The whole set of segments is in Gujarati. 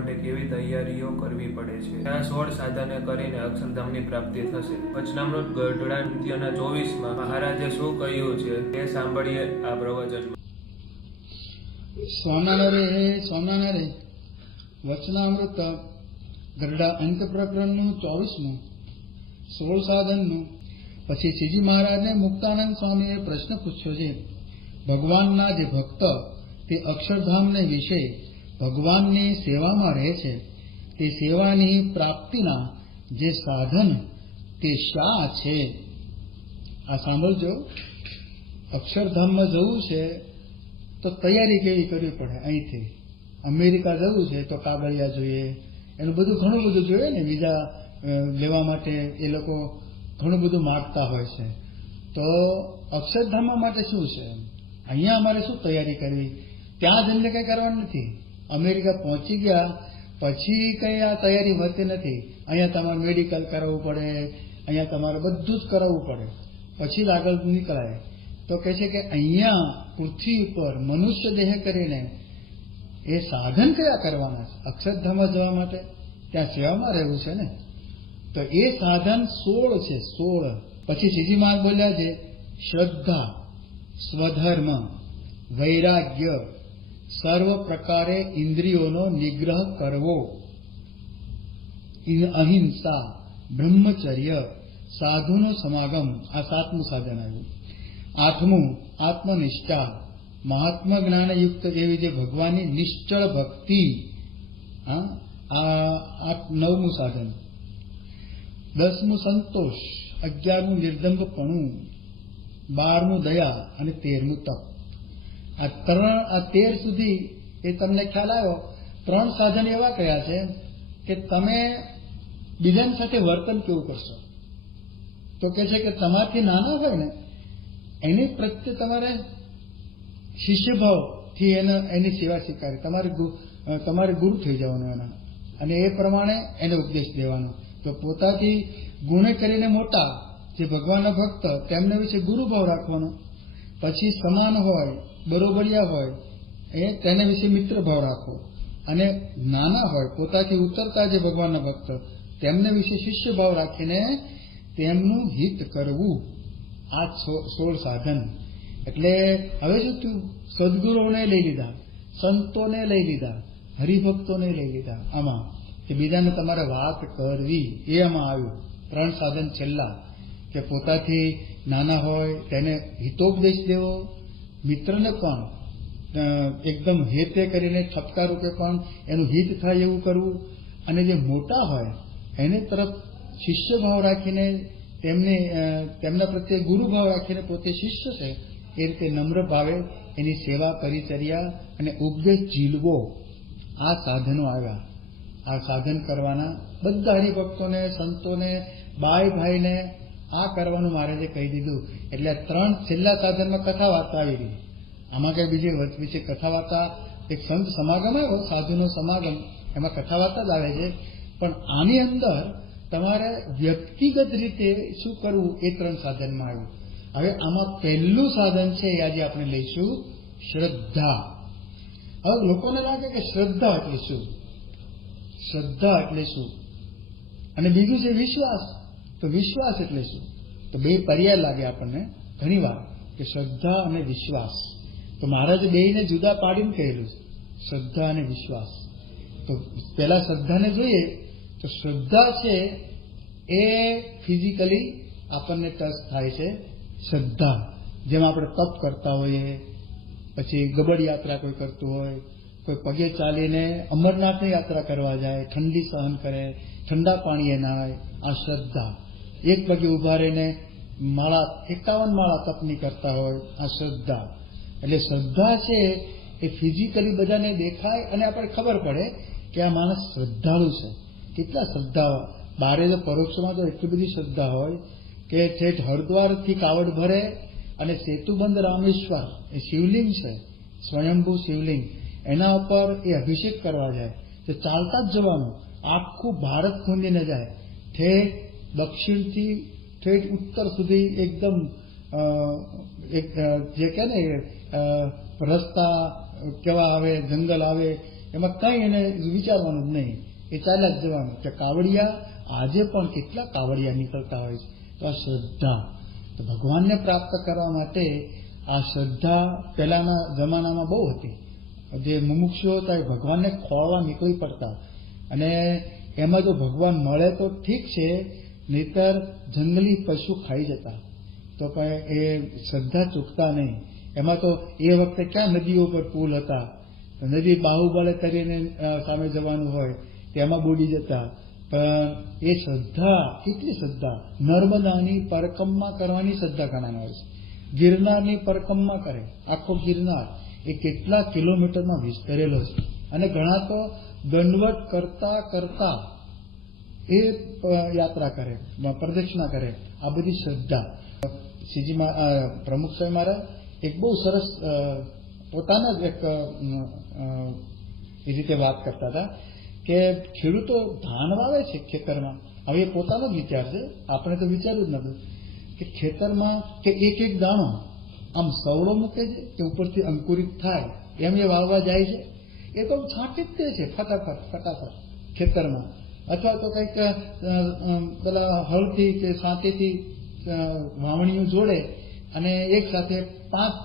માટે કેવી તૈયારીઓ કરવી પડે છે, કયા 16 સાધને કરીને અક્ષરધામની પ્રાપ્તિ થશે. વચનામૃત ગઢડા નૃત્યના 24માં મહારાજે શું કહ્યું છે તે સાંભળીએ આ પ્રવચનમાં. સ્વામિનારાયણ વચનામૃત ગરડા અંક પ્રકરણનું 24મું 16 સાધનનું. પછી શ્રીજી મહારાજને મુક્તાનંદ સ્વામીએ પ્રશ્ન પૂછ્યો છે, ભગવાનના જે ભક્ત તે અક્ષરધામને વિશે ભગવાનની સેવામાં રહે છે, તે સેવાની પ્રાપ્તિના જે સાધન તે શા છે? આ સાંભળજો. અક્ષરધામમાં જવું છે તો તૈયારી કેવી કરવી પડે. અહીંથી અમેરિકા જવું છે તો કાગળિયા જોઈએ, એનું બધું ઘણું બધું જોઈએ ને. વિઝા લેવા માટે એ લોકો ઘણું બધું માગતા હોય છે. તો અક્ષરધામમાં માટે શું છે? અહીંયા અમારે શું તૈયારી કરવી? ત્યાં જઈને કંઈ કરવાનું નથી. અમેરિકા પહોંચી ગયા પછી કંઈ આ તૈયારી વધતી નથી. અહીંયા તમારે મેડિકલ કરાવવું પડે, અહીંયા તમારે બધું જ કરાવવું પડે, પછી જ આગળ નીકળાય. તો કહે છે કે અહીંયા પૃથ્વી ઉપર મનુષ્ય દેહ કરીને એ સાધન કયા કરવાના છે અક્ષરધામમાં જવા માટે? ત્યાં સેવામાં રહેવું છે ને. તો એ સાધન 16 છે, 16. પછી શ્રીજી મહારાજ બોલ્યા છે, શ્રદ્ધા, સ્વધર્મ, વૈરાગ્ય, સર્વ પ્રકારે ઇન્દ્રિયોનો નિગ્રહ કરવો, અહિંસા, બ્રહ્મચર્ય, સાધુનો સમાગમ. આ 7મું સાધન આવ્યું. 8મું આત્મનિષ્ઠા, મહાત્મા જ્ઞાનયુક્ત એવી જે ભગવાનની નિશ્ચળ ભક્તિ. આ 9મું સાધન. 10મું સંતોષ, 11મું નિર્દંભપણું, 12મું દયા અને 13મું તપ. આ 13 સુધી એ તમને ખ્યાલ આવ્યો. 3 સાધન એવા કયા છે કે તમે બીજાની સાથે વર્તન કેવું કરશો. તો કે છે કે તમારાથી નાના હોય ને એની પ્રત્યે તમારે શિષ્યભાવથી એની સેવા સ્વીકારી. તમારે ગુરુ થઈ જવાનું એના, અને એ પ્રમાણે એને ઉપદેશ દેવાનો. તો પોતાથી ગુણે કરીને મોટા જે ભગવાનના ભક્ત તેમને વિશે ગુરુભાવ રાખવાનો. પછી સમાન હોય, બરોબરિયા હોય તેને વિશે મિત્રભાવ રાખવો. અને નાના હોય, પોતાથી ઉતરતા જે ભગવાનના ભક્ત તેમને વિશે શિષ્યભાવ રાખીને તેમનું હિત કરવું. આ 16 સાધન. એટલે હવે શું થયું? સદગુરુઓને લઈ લીધા, સંતોને લઈ લીધા, હરિભક્તોને લઈ લીધા. આમાં કે બીજાને તમારે વાત કરવી એ આમાં આવ્યું. 3 સાધન છેલ્લા કે પોતાથી નાના હોય તેને હિતોપદેશ દેવો, મિત્રને પણ એકદમ હેતે કરીને ઠપકા રૂપે પણ એનું હિત થાય એવું કરવું. અને જે મોટા હોય એને તરફ શિષ્યભાવ રાખીને તેમના પ્રત્યે ગુરુભાવ રાખીને પોતે શિષ્ય છે એ રીતે નમ્ર ભાવે એની સેવા પરિચર્યા અને ઉપદેશ ઝીલવો. આ સાધનો આવ્યા. આ સાધન કરવાના બધા હરિભક્તોને, સંતોને, બાઈ ભાઈને આ કરવાનું મહારાજે કહી દીધું. એટલે 3 છેલ્લા સાધનમાં કથા વાર્તા આવી ગઈ. આમાં કઈ બીજી વિશે કથા વાર્તા, એક સંત સમાગમ આવ્યો, સાધુનો સમાગમ, એમાં કથા વાર્તા જ આવે છે. પણ આની અંદર તમારે વ્યક્તિગત રીતે શું કરવું એ 3 સાધનમાં આવ્યું. હવે આમાં પહેલું સાધન છે એ આજે આપણે લઈશું, શ્રદ્ધા. હવે લોકોને લાગે કે શ્રદ્ધા એટલે શું, શ્રદ્ધા એટલે શું? અને બીજું છે વિશ્વાસ. તો વિશ્વાસ એટલે શું? તો બે પર્યાય લાગે આપણને ઘણી વાર કે શ્રદ્ધા અને વિશ્વાસ. તો મહારાજે બેયને જુદા પાડીને કહેલું છે, શ્રદ્ધા અને વિશ્વાસ. તો પહેલા શ્રદ્ધાને જોઈએ તો શ્રદ્ધા છે એ ફિઝિકલી આપણને ટચ થાય છે. શ્રદ્ધા જેમ આપણે તપ કરતા હોઈએ, પછી ગબડ યાત્રા કોઈ કરતું હોય, કોઈ પગે ચાલીને અમરનાથની યાત્રા કરવા જાય, ઠંડી સહન કરે, ઠંડા પાણીએ નાય, આ શ્રદ્ધા. એક પગે ઉભા રહીને 51 માળા તપની કરતા હોય, આ શ્રદ્ધા. એટલે શ્રદ્ધા છે એ ફિઝિકલી બધાને દેખાય અને આપણે ખબર પડે કે આ માણસ શ્રદ્ધાળુ છે. કેટલા શ્રદ્ધા બારે તો પરોક્ષમાં તો એટલી બધી શ્રદ્ધા હોય કે ઠેઠ હરિદ્વારથી કાવડ ભરે અને સેતુબંધ રામેશ્વર એ શિવલિંગ છે, સ્વયંભૂ શિવલિંગ, એના ઉપર એ અભિષેક કરવા જાય તો ચાલતા જ જવાનું. આખું ભારત ખૂંદીને જાય, ઠેઠ દક્ષિણથી ઠેઠ ઉત્તર સુધી એકદમ જે કહે ને રસ્તા કેવા આવે, જંગલ આવે એમાં કંઈ એને વિચારવાનું જ નહીં, એ ચાલ્યા જ જવાનું. કે કાવડિયા આજે પણ કેટલા કાવડિયા નીકળતા હોય છે. તો આ શ્રદ્ધા, તો ભગવાનને પ્રાપ્ત કરવા માટે આ શ્રદ્ધા પહેલાના જમાનામાં બહુ હતી. જે મુમુક્ષુઓ હતા એ ભગવાનને ખોળવા નીકળી પડતા, અને એમાં જો ભગવાન મળે તો ઠીક છે, નહીતર જંગલી પશુ ખાઈ જતા. તો પણ એ શ્રદ્ધા ચૂકતા નહીં. એમાં તો એ વખતે ક્યાં નદીઓ પર પુલ હતા, નદી બાહુબળે તરીને સામે જવાનું હોય તેમાં બુડી જતા. પણ એ શ્રદ્ધા, કેટલી શ્રદ્ધા! નર્મદાની પરિક્રમા કરવાની શ્રદ્ધા ઘણા હોય છે. ગિરનારની પરિક્રમા કરે, આખો ગિરનાર એ કેટલા કિલોમીટરમાં વિસ્તરેલો છે, અને ઘણા તો દંડવત કરતા કરતા એ યાત્રા કરે, પ્રદક્ષિણા કરે. આ બધી શ્રદ્ધા. શ્રીજી પ્રમુખ સ્વામી મહારાજ એક બહુ સરસ પોતાના જ એક એ રીતે વાત કરતા હતા કે ખેડૂતો ધાન વાવે છે ખેતરમાં. હવે એ પોતાનો જ વિચાર છે, આપણે તો વિચાર્યું જ નતું કે ખેતરમાં કે એક એક દાણો આમ સવડો મૂકે છે કે ઉપરથી અંકુરિત થાય એમ એ વાવવા જાય છે. એ તો છાંટી જ દે છે ફટાફટ ખેતરમાં, અથવા તો કંઈક પેલા હળથી કે સાંતીથી વાવણીઓ જોડે અને એક સાથે 5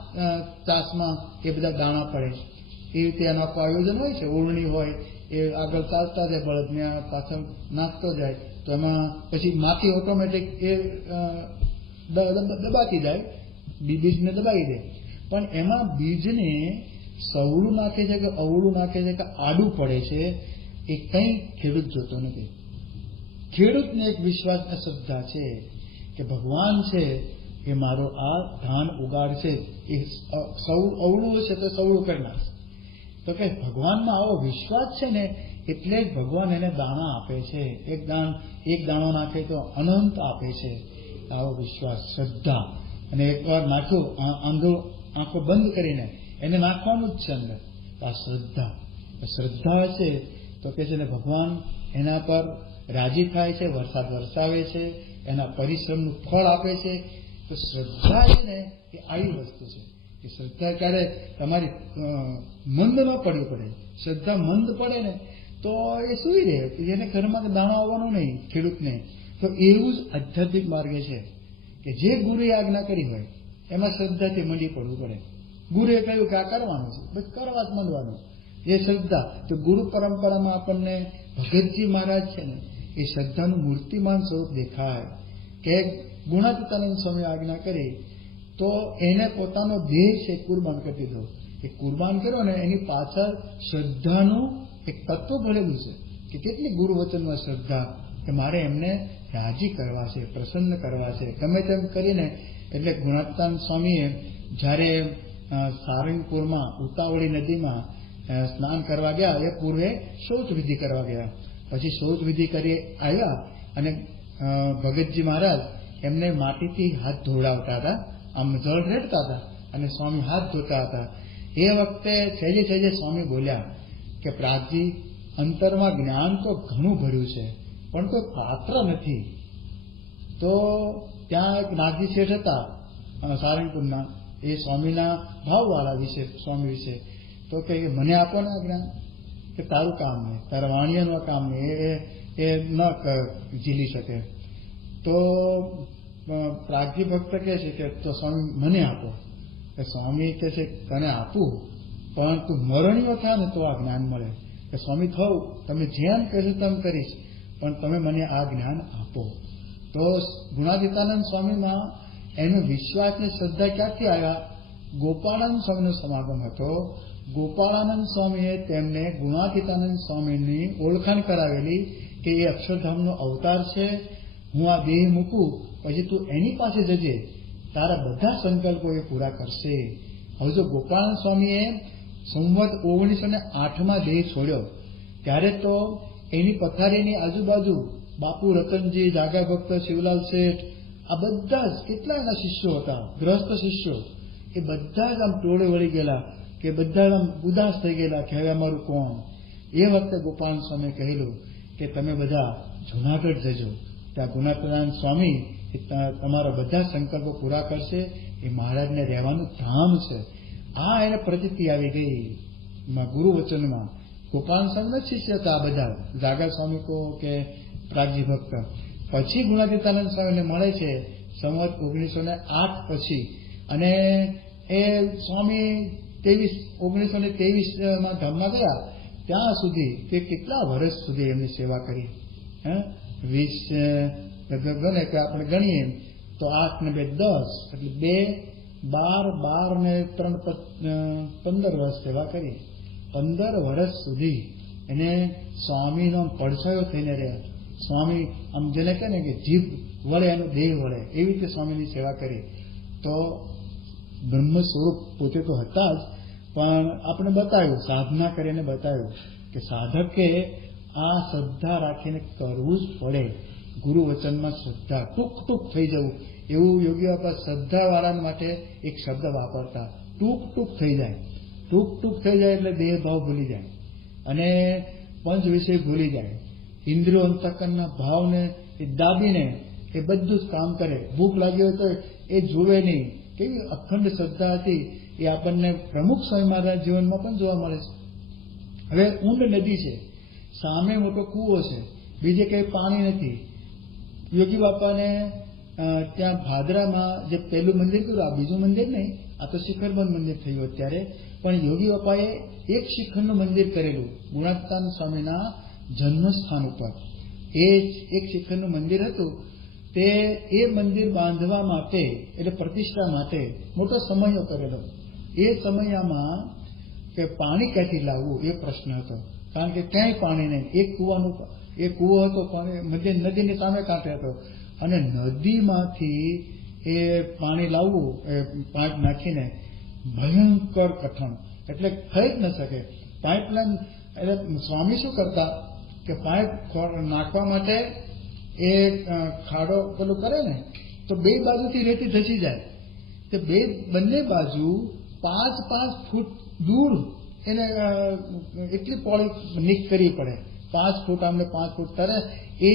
ચાસમાં એ બધા દાણા પડે. એ રીતે એનું આખું આયોજન હોય છે. ઓળણી હોય, એ આગળ ચાલતા જાય, બળદને પાછળ નાખતો જાય, તો એમાં પછી માટી ઓટોમેટિક એ દબાતી જાય, બીજને દબાવી દે. પણ એમાં બીજને સવળું નાખે છે કે અવળું નાખે છે કે આડું પડે છે, એ કંઈ ખેડૂત જોતો નથી. ખેડૂતને એક વિશ્વાસ અને શ્રદ્ધા છે કે ભગવાન છે એ મારો આ ધાન ઉગાડશે, એ અવળું છે તો સવળું કરી નાખશે. તો કે ભગવાનમાં આવો વિશ્વાસ છે ને, એટલે જ ભગવાન એને દાણા આપે છે. એક દાણો નાખે તો અનંત આપે છે. આવો વિશ્વાસ, શ્રદ્ધા. અને એકવાર નાખ્યું, આંખો બંધ કરીને એને નાખવાનું જ છે અંદર. આ શ્રદ્ધા હશે તો કે છે ને ભગવાન એના પર રાજી થાય છે, વરસાદ વરસાવે છે, એના પરિશ્રમનું ફળ આપે છે. તો શ્રદ્ધા છે ને એ આવી વસ્તુ છે કે શ્રદ્ધા ક્યારે તમારી મંદ ન પડવી પડે. શ્રદ્ધા મંદ પડે ને તો એ સુઈ રહે, એને ઘરમાં દાણો આવવાનો નહીં ખેડૂતને. તો એવું જ આધ્યાત્મિક માર્ગે છે કે જે ગુરુએ આજ્ઞા કરી હોય એમાં શ્રદ્ધાથી મંડી પડવું પડે. ગુરુએ કહ્યું કે આ કરવાનું છે, બસ કરવા જ માંડવાનું. એ શ્રદ્ધા. તો ગુરુ પરંપરામાં આપણને ભગતજી મહારાજ છે ને એ શ્રદ્ધાનું મૂર્તિમાન સ્વરૂપ દેખાય. કે ગુણાતીતાનંદ સ્વામી આજ્ઞા કરી તો એને પોતાનો દેહ છે કુરબાન કરી દીધો. એ કુરબાન કર્યો ને એની પાછળ શ્રદ્ધાનું એક તત્વ ભરેલું છે કે કેટલી ગુરુ વચનમાં શ્રદ્ધા, કે મારે એમને રાજી કરવા છે, પ્રસન્ન કરવા છે, ગમે તેમ કરીને. એટલે ગુણાતીતાનંદ સ્વામીએ જ્યારે સારંગપુરમાં ઉતાવળી નદીમાં સ્નાન કરવા ગયા, એ પૂર્વે શૌચ વિધિ કરવા ગયા. પછી શૌચ વિધિ કરી આવ્યા અને ભગતજી મહારાજ એમને માટીથી હાથ ધોવડાવતા હતા, આમ જળ રેડતા હતા અને સ્વામી હાથ ધોતા હતા. એ વખતે સહેજે સ્વામી બોલ્યા કે પ્રાગજી, અંતરમાં જ્ઞાન તો ઘણું ભર્યું છે પણ કોઈ પાત્ર નથી. તો ત્યાં એક નાગજી શેઠ હતા સારંગપુરના, એ સ્વામીના ભાવવાળા વિશે, સ્વામી વિશે. તો કે મને આપો ને જ્ઞાન, કે તારું કામ નહીં, તારા વાણિયાનું કામ નહીં, એ ન ઝીલી શકે. તો પ્રાગજી ભક્ત કહે છે કે તો સ્વામી મને આપો. કે સ્વામી કહે છે તને આપું, પણ તું મરણીયો થાય ને તો આ જ્ઞાન મળે. કે સ્વામી થવું, તમે જેમ કહેશો તેમ કરીશ, પણ તમે મને આ જ્ઞાન આપો. તો ગુણાતીતાનંદ સ્વામીમાં એનો વિશ્વાસ ને શ્રદ્ધા ક્યાંથી આવ્યા? ગોપાળાનંદ સ્વામીનો સમાગમ હતો. ગોપાળાનંદ સ્વામીએ તેમને ગુણાતીતાનંદ સ્વામીની ઓળખાણ કરાવેલી કે એ અક્ષરધામનો અવતાર છે. હું આ દેહ મૂકું પછી તું એની પાસે જજે, તારા બધા સંકલ્પો એ પૂરા કરશે. હવે જો ગોપાળાનંદ સ્વામીએ સંવત 1908માં દેહ છોડ્યો, ત્યારે તો એની પથારીની આજુબાજુ બાપુ રતનજી, જાગા ભક્ત, શિવલાલ શેઠ, આ બધા જ કેટલા એના શિષ્યો હતા, ગ્રસ્ત શિષ્યો. એ બધા જ આમ ટોળે વળી ગયેલા, કે બધા આમ ઉદાસ થઈ ગયેલા કે હવે અમારું કોણ. એ વખતે ગોપાલ સ્વામીએ કહેલું કે તમે બધા જુનાગઢ જજો, ત્યાં ગુણાતીતાનંદ સ્વામી તમારા બધા સંકલ્પો પૂરા કરશે. એ મહારાજને રહેવાનું ધામ છે. આ એને પ્રતીતિ આવી ગઈ ગુરુ વચનમાં. ગોપાલ સ્વામીના જ શિષ્ય હતા આ બધા, જાગર સ્વામી કહો કે પ્રાગજી ભક્ત. પછી ગુણાતીતાનંદ સ્વામીને મળે છે સંવત 1908 પછી. અને એ સ્વામી 1923 ધામમાં ગયા ત્યાં સુધી તે કેટલા વર્ષ સુધી એમની સેવા કરી. 20 ગણે કે આપણે ગણીએ તો 8 ને 2 10 એટલે 2 12 ને 3 15 વર્ષ સેવા કરી. 15 વર્ષ સુધી એને સ્વામીનો પડછાયો થઈને રહ્યા. સ્વામી આમ જેને કહે ને કે જીભ વળે એનો દેહ વળે એવી રીતે સ્વામીની સેવા કરી. તો બ્રહ્મ સ્વરૂપ પોતે તો હતા જ, પણ આપણે બતાવ્યું, સાધના કરીને બતાવ્યું કે સાધકે આ શ્રદ્ધા રાખીને કરવું જ પડે. ગુરુ વચનમાં શ્રદ્ધા ટૂંક થઈ જવું, એવું યોગી બાપા શ્રદ્ધા વાળા માટે એક શબ્દ વાપરતા, ટૂંક થઈ જાય. ટૂંક થઈ જાય એટલે દેહ ભાવ ભૂલી જાય અને પંચ વિષય ભૂલી જાય. ઇન્દ્રિયો અંતઃકરણના ભાવને એ દાબીને એ બધું જ કામ કરે. ભૂખ લાગી હોય તો એ જોવે નહીં. કેવી અખંડ શ્રદ્ધા હતી એ આપણને પ્રમુખ સ્વામી મહારાજ જીવનમાં પણ જોવા મળે છે. હવે ઊંડ નદી છે, સામે મોટો કૂવો છે, બીજે કંઈ પાણી નથી. યોગી બાપાને ત્યાં ભાદરામાં જે પહેલું મંદિર કર્યું, આ બીજું મંદિર નહીં, આ તો શિખરબંધ મંદિર થયું અત્યારે, પણ યોગી બાપાએ એક શિખરનું મંદિર કરેલું ગુણાતીતાનંદ સ્વામીના જન્મસ્થાન ઉપર. એ એક શિખરનું મંદિર હતું. તે એ મંદિર બાંધવા માટે એટલે પ્રતિષ્ઠા માટે મોટો સમયો કરેલો. એ સમયમાં કે પાણી ક્યાંથી લાવવું એ પ્રશ્ન હતો, કારણ કે ક્યાંય પાણી નહીં. એક કૂવો હતો પણ નદીની સામે કાંઠે હતો અને નદીમાંથી એ પાણી લાવવું એ પાઇપ નાખીને ભયંકર કઠણ, એટલે થઈ જ ન શકે. પાઇપલાઇન એટલે સ્વામી શું કરતા કે પાઇપ નાખવા માટે એ ખાડો પેલું કરે ને તો બે બાજુથી રેતી ધસી જાય. તે બંને બાજુ 5-5 ફૂટ દૂર એને એટલી પોળી નીક કરવી પડે. 5 ફૂટ આમને 5 ફૂટ તરે એ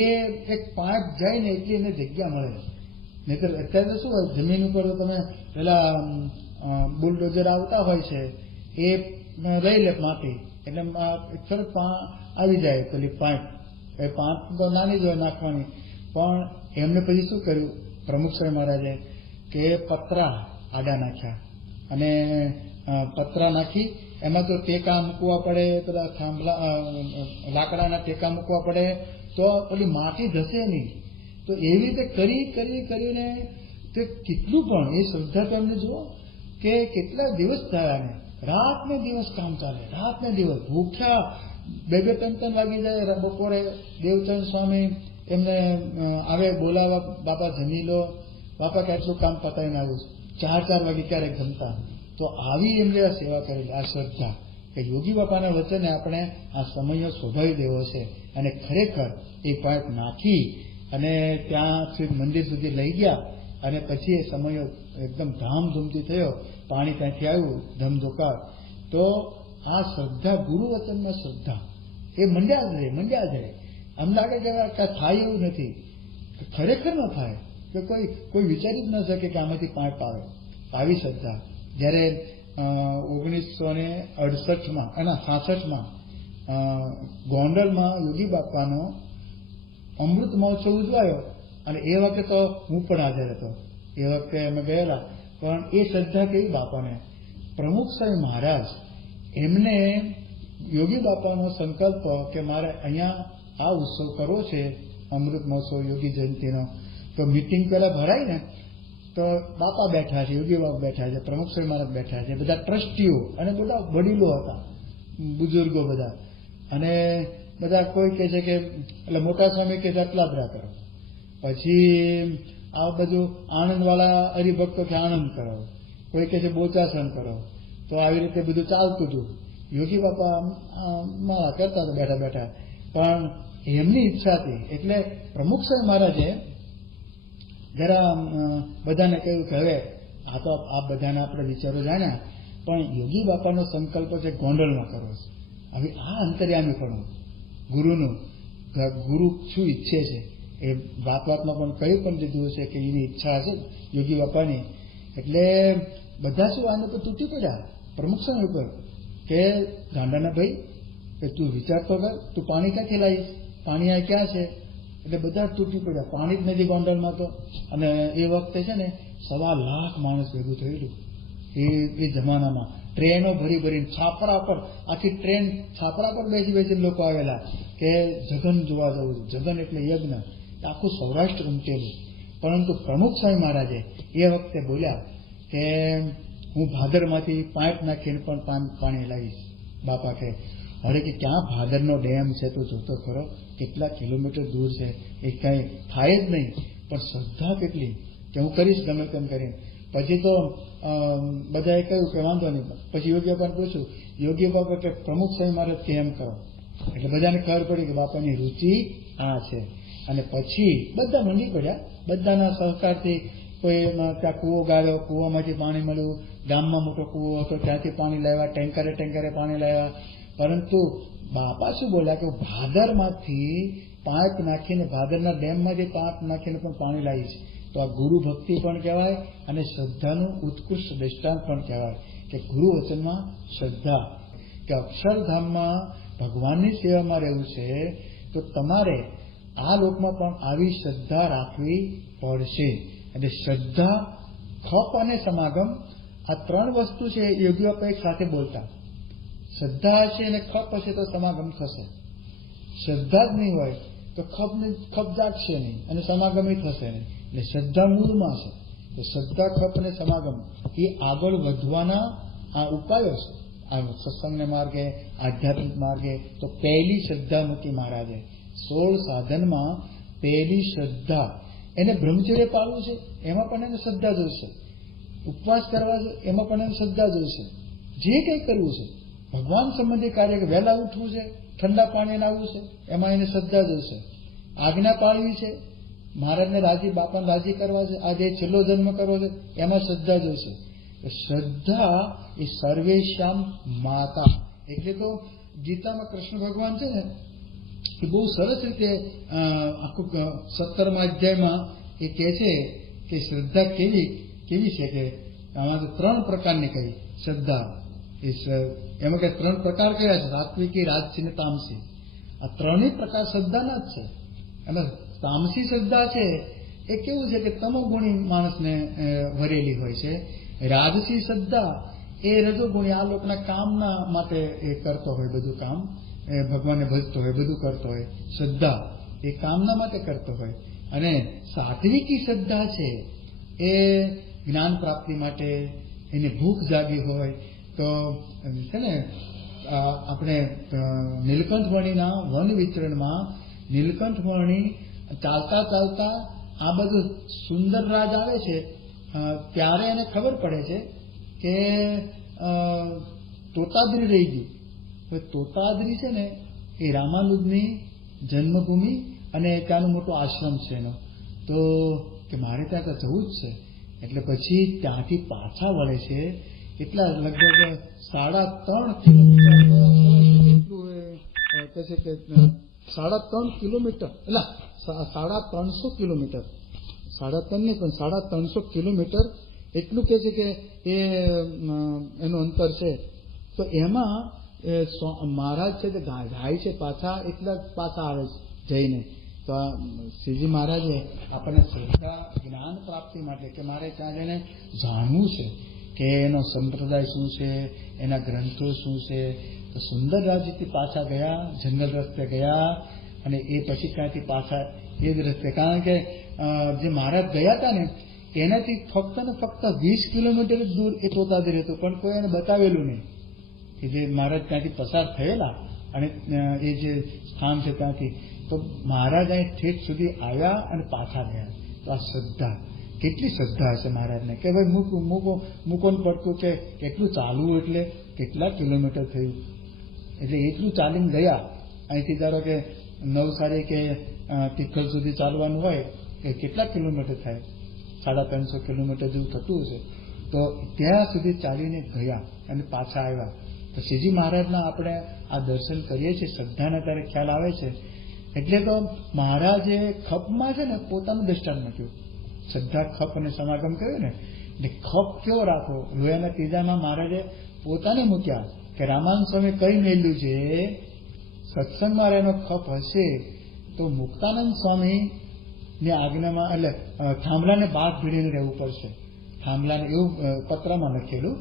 એક પાઇપ જાય ને એટલી એને જગ્યા મળે. નહીતર અત્યારે શું હોય, જમીન ઉપર તમે પેલા બુલડોઝર આવતા હોય છે એ લઈ લે માટી, એટલે તરત આવી જાય પેલી પાઇપ. એ પાઇપ તો નાની જ હોય નાખવાની, પણ એમને પછી શું કર્યું પ્રમુખ સ્વામી મહારાજે કે પતરા આડા નાખ્યા અને પતરા નાખી એમાં તો ટેકા મૂકવા પડે, પેલા થાંભલા લાકડાના ટેકા મૂકવા પડે તો પેલી માટી ધસે નહીં. તો એવી રીતે કરીને તે કેટલું પણ એ શ્રદ્ધા તો એમને જુઓ કે કેટલા દિવસ થયા ને રાત ને દિવસ કામ ચાલે, રાત ને દિવસ ભૂખ્યા 2-3 વાગી જાય. બપોરે દેવચંદ સ્વામી એમને આવે બોલાવા, બાપા જમી લો, બાપા કેટલું કામ પતાવીને આવું. 4 વાગે ક્યારેક જમતા. તો આવી એમને આ સેવા કરેલી, આ શ્રદ્ધા કે યોગી બાપાના વચને આપણે આ સમયો શોભાવી દેવો છે. અને ખરેખર એ પાઇપ નાખી અને ત્યાં મંદિર સુધી લઈ ગયા અને પછી એ સમયો એકદમ ધામધૂમથી થયો. પાણી ત્યાંથી આવ્યું ધમધોકાર. તો આ શ્રદ્ધા, ગુરુ વચનમાં શ્રદ્ધા એ મંડ્યા જ રહે. આમ લાગે કે થાય એવું નથી, ખરેખર ન થાય કે કોઈ વિચારી જ ન શકે કે આમાંથી પાઇપ આવે. આવી શ્રદ્ધા જ્યારે 1968માં ગોંડલમાં યોગી બાપાનો અમૃત મહોત્સવ ઉજવાયો અને એ વખતે તો હું પણ હાજર હતો. એ વખતે અમે ગયેલા. પણ એ શ્રદ્ધા કેવી બાપાને, પ્રમુખ સ્વામી મહારાજ એમને યોગી બાપાનો સંકલ્પ કે મારે અહીંયા આ ઉત્સવ કરવો છે અમૃત મહોત્સવ યોગી જયંતિનો. તો મિટિંગ પહેલા ભરાય ને તો બાપા બેઠા છે, યોગી બાપા બેઠા છે, પ્રમુખ સ્વામી મહારાજ બેઠા છે, બધા ટ્રસ્ટીઓ અને બધા વડીલો હતા, બુઝુર્ગો બધા. અને બધા કોઈ કહે છે કે એટલે મોટા સ્વામી કે આટલા બધા કરો, પછી આ બધું આણંદવાળા હરિભક્તો કે આણંદ કરો, કોઈ કહે છે બોચાસન કરો. તો આવી રીતે બધું ચાલતું હતું. યોગી બાપા મારા કરતા હતા બેઠા બેઠા, પણ એમની ઈચ્છા હતી. એટલે પ્રમુખ સ્વામી મહારાજે જરા બધાને કહ્યું કે હવે આ તો આ બધાને આપણે વિચારો જાણ્યા, પણ યોગી બાપાનો સંકલ્પ છે ગોંડલમાં કરવો છે. હવે આ અંતર્યામી પણ ગુરુનું, ગુરુ શું ઈચ્છે છે એ વાતમાં પણ કહી પણ દીધું છે કે એની ઈચ્છા હશે યોગી બાપાની. એટલે બધા શું આને તો તૂટી પડ્યા પ્રમુખ સ્વામી ઉપર કે ગાંડાના ભાઈ કે તું વિચાર તો કર, તું પાણી ક્યાંથી લાવીશ, પાણી આ ક્યાં છે? એટલે બધા તૂટી પડ્યા, પાણી જ નથી ગોંડલમાં તો. અને એ વખતે છે ને 1.25 લાખ માણસ ભેગું થયેલું એ જમાનામાં. ટ્રેનો ભરી ભરીને છાપરા પર, આખી ટ્રેન છાપરા પર બેસી બેસીને લોકો આવેલા કે જગન જોવા જવું છે. જગન એટલે યજ્ઞ. આખું સૌરાષ્ટ્ર ઉમટેલું. પરંતુ પ્રમુખ સ્વામી મહારાજે એ વખતે બોલ્યા કે હું ભાદરમાંથી પાઇપ નાખીને પણ પાણી લાવીશ. બાપા કે અરે કે ક્યાં ભાદરનો ડેમ છે તો જોતો ખરો, કેટલા કિલોમીટર દૂર છે, એ કાંઈ થાય જ નહીં. પણ શ્રદ્ધા કેટલી કે હું કરીશ ગમે તેમ કરીને. પછી તો બધાએ કહ્યું કે વાંધો નહીં. પછી યોગી બાપાને પૂછ્યું, યોગી બાપા કે પ્રમુખ સ્વામી મહારાજ કે એમ કરો. એટલે બધાને ખબર પડી કે બાપાની રુચિ આ છે. અને પછી બધા મંડી પડ્યા, બધાના સહકારથી. કોઈ ત્યાં કૂવો ગાળ્યો, કૂવામાંથી પાણી મળ્યું, ગામમાં મોટો કૂવો હતો ત્યાંથી પાણી લાવ્યા, ટેન્કરે પાણી લાવ્યા. પરંતુ બાપા શું બોલ્યા કે ભાદરમાંથી પાઇપ નાખીને, ભાદરના ડેમમાંથી પાઇપ નાખીને પણ પાણી લાવીશ. તો આ ગુરુ ભક્તિ પણ કહેવાય અને શ્રદ્ધાનું ઉત્કૃષ્ટ દ્રષ્ટાંત પણ કહેવાય કે ગુરુ વચનમાં શ્રદ્ધા. કે અક્ષરધામમાં ભગવાનની સેવામાં રહેવું છે તો તમારે આ લોકમાં પણ આવી શ્રદ્ધા રાખવી પડશે. અને શ્રદ્ધા, ખપ અને સમાગમ, આ 3 વસ્તુ છે. યોગી બાપા એક સાથે બોલતા, શ્રદ્ધા હશે અને ખપ હશે તો સમાગમ થશે. શ્રદ્ધા જ નહીં હોય તો ખપ જાગશે નહીં અને સમાગમ થશે નહીં. એટલે શ્રદ્ધા મૂળમાં છે. તો શ્રદ્ધા, ખપ અને સમાગમ એ આગળ વધવાના આ ઉપાયો છે. આ સત્સંગને માર્ગે, આધ્યાત્મિક માર્ગે. તો પહેલી શ્રદ્ધા મૂકી મહારાજે. 16 સાધનમાં પહેલી શ્રદ્ધા. એને બ્રહ્મચર્ય પાળવું છે એમાં પણ એને શ્રદ્ધા જોઈશે. ઉપવાસ કરવા છે એમાં પણ એને શ્રદ્ધા જોઈશે. જે કંઈ કરવું છે ભગવાન સંબંધી કાર્ય, વહેલા ઉઠવું છે, ઠંડા પાણી નાહવું છે, એમાં એને શ્રદ્ધા જોઈશે. આજ્ઞા પાળવી છે, મહારાજને રાજી, બાપાને રાજી કરવા છે, આજે છેલ્લો જન્મ કરવો છે, એમાં શ્રદ્ધા જોઈશે. શ્રદ્ધા એ સર્વેશ્યામ માતા. એટલે તો ગીતામાં કૃષ્ણ ભગવાન છે ને એ બહુ સરસ રીતે આખું 17મા અધ્યાયમાં એ કહે છે કે શ્રદ્ધા કેવી છે. કે આમાં 3 પ્રકારની કહી શ્રદ્ધા. એમાં કે 3 પ્રકાર કયા છે? સાત્વિકી, રાજસી અને તામસી. આ 3 પ્રકાર શ્રદ્ધાના જ છે. એમાં તામસી શ્રદ્ધા છે એ કેવું છે કે તમોગુણી માણસને વરેલી હોય છે. રાજસી શ્રદ્ધા એ રજોગુણી, આ લોકના કામના માટે એ કરતો હોય, બધું કામ ભગવાનને ભજતો હોય, બધું કરતો હોય. શ્રદ્ધા એ કામના માટે કરતો હોય. અને સાત્વિકી શ્રદ્ધા છે એ જ્ઞાન પ્રાપ્તિ માટે, એની ભૂખ જાગી હોય. તો છે ને આપણે નીલકંઠવર્ણીના વન વિચરણમાં નીલકંઠવર્ણી ચાલતા ચાલતા આ બધું સુંદર રાજ આવે છે ત્યારે એને ખબર પડે છે કે તોતાદ્રી રહી ગયું. તોતાદ્રી છે ને એ રામાનુજની જન્મભૂમિ અને ત્યાંનો મોટો આશ્રમ છે એનો. તો કે મારે ત્યાં તો જવું જ છે. એટલે પછી ત્યાંથી પાછા વળે છે. એટલા લગભગ 3.5 કિલોમીટર એટલું કહે છે કે 3.5 કિલોમીટર, એટલે 350 કિલોમીટર, 3.5 નહીં પણ 350 કિલોમીટર એટલું કહે છે કે એ એનું અંતર છે. તો એમાં મહારાજ છે તે જાય છે પાછા, એટલા પાછા આવે જઈને. તો શ્રીજી મહારાજે આપણને શ્રદ્ધા, જ્ઞાન પ્રાપ્તિ માટે કે મારે ત્યાં જઈને જાણવું છે કે એનો સંપ્રદાય શું છે, એના ગ્રંથો શું છે. તો સુંદર રાજ્યથી પાછા ગયા, જંગલ રસ્તે ગયા અને એ પછી ત્યાંથી પાછા એ જ રસ્તે. કારણ કે જે મહારાજ ગયા હતા ને એનાથી ફક્ત ને ફક્ત 20 કિલોમીટર જ દૂર એ તોતાદ્રી હતું, પણ કોઈ એને બતાવેલું નહીં કે જે મહારાજ ત્યાંથી પસાર થયેલા અને એ જે સ્થાન છે ત્યાંથી. તો મહારાજ અહીં ઠેઠ સુધી આવ્યા અને પાછા ગયા. તો આ શ્રદ્ધા, કેટલી શ્રદ્ધા હશે મહારાજને કે ભાઈ મૂકોને પડતું કે કેટલું ચાલવું, એટલે કેટલા કિલોમીટર થયું. એટલે એટલું ચાલીને ગયા. અહીંથી ધારો કે નવસારી કે તિથલ સુધી ચાલવાનું હોય કે કેટલા કિલોમીટર થાય? 350 કિલોમીટર જેવું થતું હશે. તો ત્યાં સુધી ચાલીને ગયા અને પાછા આવ્યા. તો શ્રીજી મહારાજના આપણે આ દર્શન કરીએ છીએ, શ્રદ્ધાના ત્યારે ખ્યાલ આવે છે. એટલે તો મહારાજે ખપમાં છે ને પોતાનું દ્રષ્ટાંત મૂક્યું. શ્રદ્ધા, ખપ અને સમાગમ કહ્યું ને. એટલે ખપ કેવો રાખો, લોયાના ત્રીજામાં મહારાજે પોતાને મૂક્યા કે રામાનંદ સ્વામી કઈ મેલ્યું છે સત્સંગમાં એનો ખપ હશે તો મુક્તાનંદ સ્વામીની આજ્ઞામાં એટલે થાંભલાને બાદ ભીડીને રહેવું પડશે. થાંભલાને એવું પત્રમાં લખેલું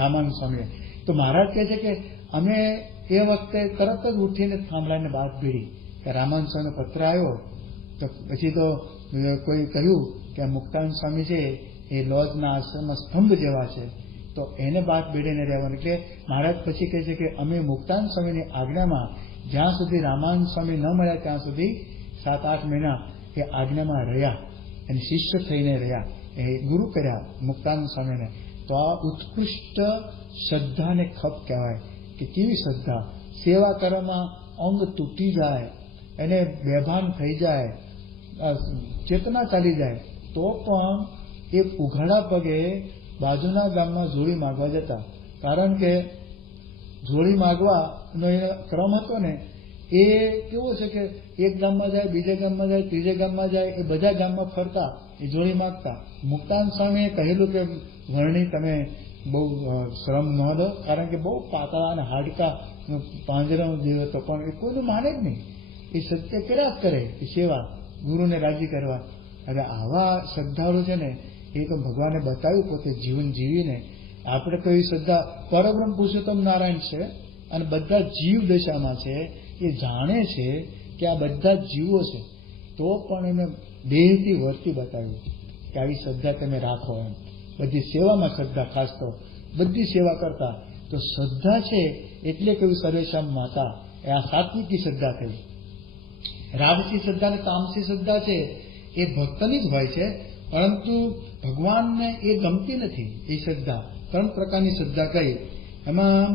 રામાનંદ સ્વામીએ. તો મહારાજ કહે છે કે અમે એ વખતે તરત જ ઉઠીને થાંભલાને બાદ ભીડી કે રામાનંદ સ્વામીનો પત્ર આવ્યો તો પછી તો કોઈ કહ્યું કે મુક્તાનંદ સ્વામી છે એ લોજના આશ્રમમાં સ્તંભ જેવા છે તો એને બાદ ભીડીને રહેવાનું. એટલે મહારાજ પછી કહે છે કે અમે મુક્તાનંદ સ્વામીની આજ્ઞામાં જ્યાં સુધી રામાનંદ સ્વામી ન મળ્યા ત્યાં સુધી 7-8 મહિના એ આજ્ઞામાં રહ્યા અને શિષ્ય થઈને રહ્યા, એ ગુરુ કર્યા મુક્તાનંદ સ્વામીને. તો આ ઉત્કૃષ્ટ શ્રદ્ધાને ખપ કહેવાય કે કેવી શ્રદ્ધા. સેવા કરવામાં અંગ તૂટી જાય, એને બેભાન થઈ જાય, ચેતના ચાલી જાય તો પણ એ ઉઘાડા પગે બાજુના ગામમાં જોડી માગવા જતા. કારણ કે જોડી માગવાનો એ ક્રમ હતો ને એ કેવો છે કે એક ગામમાં જાય, બીજા ગામમાં જાય, ત્રીજા ગામમાં જાય, એ બધા ગામમાં ફરતા એ જોડી માગતા. મુક્તાનંદ સ્વામીએ કહેલું કે વર્ણી તમે બહુ શ્રમ ન લો, કારણ કે બહુ પાતળા અને હાડકા પાંજરાનો જીવ હતો, પણ એ કોઈનું માને જ નહીં. એ સત્ય કર્યા જ કરે એ સેવા, ગુરુને રાજી કરવા. હવે આવા શ્રદ્ધાળુ છે ને એ તો ભગવાને બતાવ્યું પોતે જીવન જીવીને. આપણે તો એ શ્રદ્ધા પરબ્રહ્મ પુરુષોત્તમ નારાયણ છે અને બધા જીવ દશામાં છે, એ જાણે છે કે આ બધા જીવો છે, તો પણ એને દેહથી વર્તી બતાવ્યું કે આવી શ્રદ્ધા તમે રાખો એમ. બધી સેવામાં શ્રદ્ધા, ખાસ તો બધી સેવા કરતા. તો શ્રદ્ધા છે એટલે કહ્યું સર્વેશામ માતા, એ આ સાત્વિકી શ્રદ્ધા થઈ. રાજસી શ્રદ્ધા અને તામસી શ્રદ્ધા છે એ ભક્તની જ હોય છે, પરંતુ ભગવાનને એ ગમતી નથી એ શ્રદ્ધા. 3 પ્રકારની શ્રદ્ધા કહી. એમાં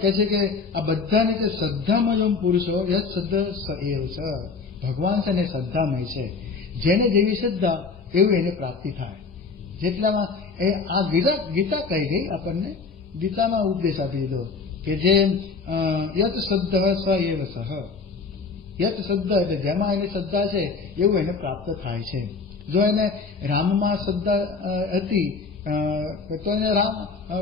કહે છે કે આ બધાને કે શ્રદ્ધામય પુરુષો યત શ્રદ્ધા એવ છે, ભગવાન છે ને શ્રદ્ધામય છે. જેને જેવી શ્રદ્ધા એવું એને પ્રાપ્તિ થાય. જેટલામાં એ આ ગીતા કહી ગઈ આપણને, ગીતામાં ઉપદેશ આપી દીધો કે જે યત શ્રદ્ધા સ એવ સહ, યત શ્રદ્ધા એટલે જેમાં એની શ્રદ્ધા છે એવું એને પ્રાપ્ત થાય છે. જો એને રામમાં શ્રદ્ધા હતી તો એને રામ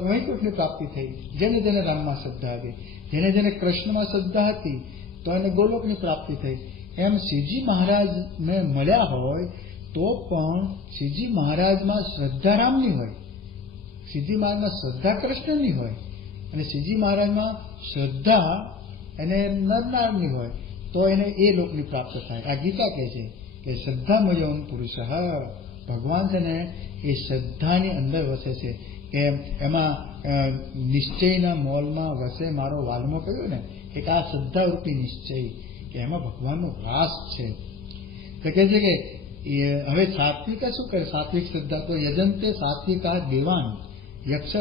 વૈકુંઠની પ્રાપ્તિ થઈ. જેને જેને રામમાં શ્રદ્ધા હતી, જેને જેને કૃષ્ણમાં શ્રદ્ધા હતી તો એને ગોલોકની પ્રાપ્તિ થઈ. એમ શ્રીજી મહારાજને મળ્યા હોય તો પણ શ્રીજી મહારાજમાં શ્રદ્ધા રામની હોય, શ્રીજી મહારાજમાં શ્રદ્ધા કૃષ્ણની હોય, અને શ્રીજી મહારાજમાં શ્રદ્ધા એને નરનારની હોય તો એને એ લોકની પ્રાપ્ત થાય. આ ગીતા કહે છે કે શ્રદ્ધામય પુરુષ, ભગવાન છે ને એ શ્રદ્ધાની અંદર વસે છે. કે એમાં નિશ્ચયના મોલમાં વસે મારો વાલ્મો કહ્યું ને, એક આ શ્રદ્ધારૂપી નિશ્ચય કે એમાં ભગવાનનો વાસ છે. તો કહે છે કે હવે સાત્વિકા શું કરે? સાત્વિક શ્રદ્ધા તો યજંતે સાત્વિકા દેવાન યક્ષ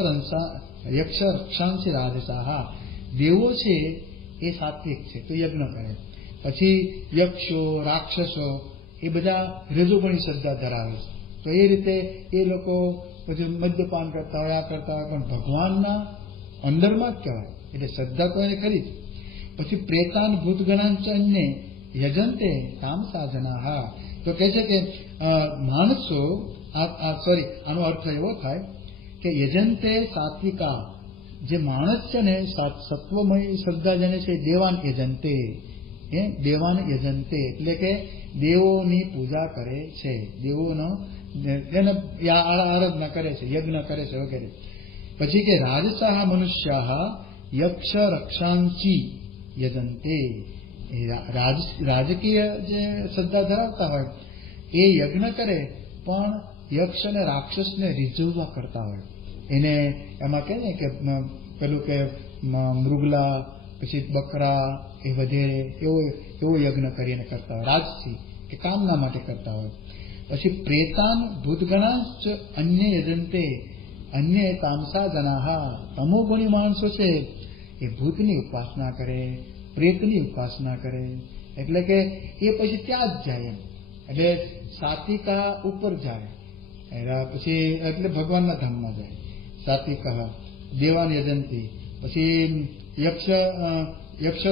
રક્ષાંશી રાજસા, દેવો છે એ સાત્વિક છે તો યજ્ઞ કરે. પછી યક્ષો, રાક્ષસો એ બધા રજોગુણી શ્રદ્ધા ધરાવે છે. તો એ રીતે એ લોકો પછી મદ્યપાન કરતા હોય, આ કરતા હોય, પણ ભગવાનના અંદરમાં જ કહેવાય. એટલે શ્રદ્ધા તો એને ખરી જ. પછી પ્રેતાન ભૂતગણાંચને યજંતે તામ સાધના, તો કહે છે કે માણસો આનો અર્થ એવો થાય કે યજંતે સાત્વિકા, જે માણસ છે ને સત્વમય શ્રદ્ધા જેને છે દેવાન યજંતે, દેવાન યજંતે એટલે કે દેવોની પૂજા કરે છે, દેવોનો એને આરાધના કરે છે, યજ્ઞ કરે છે વગેરે. પછી કે રાજસા મનુષ્યા યક્ષ રક્ષાંશી યજંતે, રાજકીય જે શ્રદ્ધા ધરાવતા હોય એ યજ્ઞ કરે પણ યક્ષ અને રાક્ષસને રીઝવવા કરતા હોય. એને એમાં કહે ને કે પેલું કે મૃગલા, પછી બકરા એ વગેરે એવો યજ્ઞ કરીને કરતા હોય, રાજસી કે કામના માટે કરતા હોય. પછી પ્રેતાન ભૂતગણાંશ અન્ય યજંતે, અન્ય તામસા જનાહા, તમોગુણી માણસો છે એ ભૂતની ઉપાસના કરે, પ્રેતની ઉપાસના કરે. એટલે કે એ પછી ત્યાં જ જાય એમ, એટલે સાત્વિકા ઉપર જાય, પછી એટલે ભગવાનના ધામમાં જાય. સાત્વિકા દેવાન યજંતી. પછી યક્ષ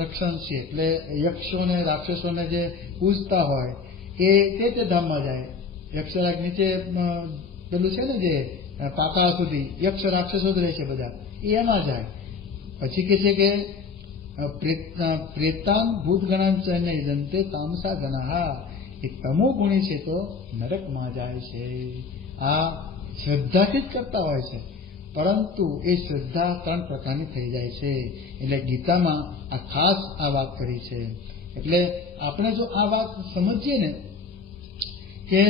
રક્ષણ છે એટલે યક્ષોને રાક્ષસોને જે પૂજતા હોય એ તે ધામમાં જાય. યક્ષરાજ નીચે પેલું છે ને જે પાતાળ સુધી યક્ષ રાક્ષસો જ રહે છે બધા, એ એમાં જાય. પછી કે છે કે પ્રેતાન ભૂતગણાન ચ ન યજન્તે તામસા ગણાઃ, એ તમો ગુણી છે તો નરકમાં જાય છે. આ શ્રદ્ધાથી જ કરતા હોય છે, પરંતુ એ શ્રદ્ધા 3 પ્રકારની થઈ જાય છે. એટલે ગીતામાં આ ખાસ આ વાત કરી છે. એટલે આપણે જો આ વાત સમજીએ ને કે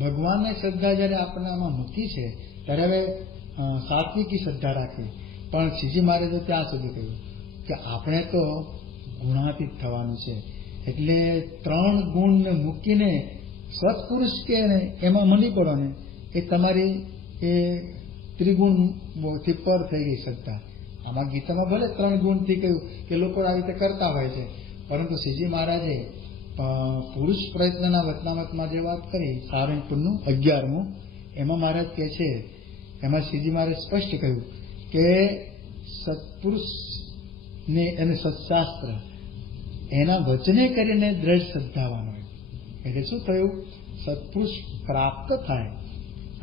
ભગવાનને શ્રદ્ધા જ્યારે આપણે આમાં મૂકી છે ત્યારે હવે સાત્વિકી શ્રદ્ધા રાખવી. પણ શ્રીજી મહારાજે ત્યાં સુધી કહ્યું કે આપણે તો ગુણાતીત થવાનું છે. એટલે 3 ગુણને મૂકીને સત્પુરુષ કે ને એમાં મળી પડો ને એ તમારી એ ત્રિગુણથી પર થઈ ગઈ શ્રદ્ધા. આમાં ગીતામાં ભલે 3 ગુણથી કહ્યું કે લોકો આવી રીતે કરતા હોય છે, પરંતુ શ્રીજી મહારાજે પુરુષ પ્રયત્નના વચનામતમાં જે વાત કરી સારંગપુરનું 11મું, એમાં મહારાજ કહે છે, એમાં શ્રીજી મહારાજ સ્પષ્ટ કહ્યું કે સત્પુરુષને અને સત્શાસ્ત્ર એના વચને કરીને દ્રઢ શ્રદ્ધાવાન હોય. એટલે શું થયું? સત્પુરુષ પ્રાપ્ત થાય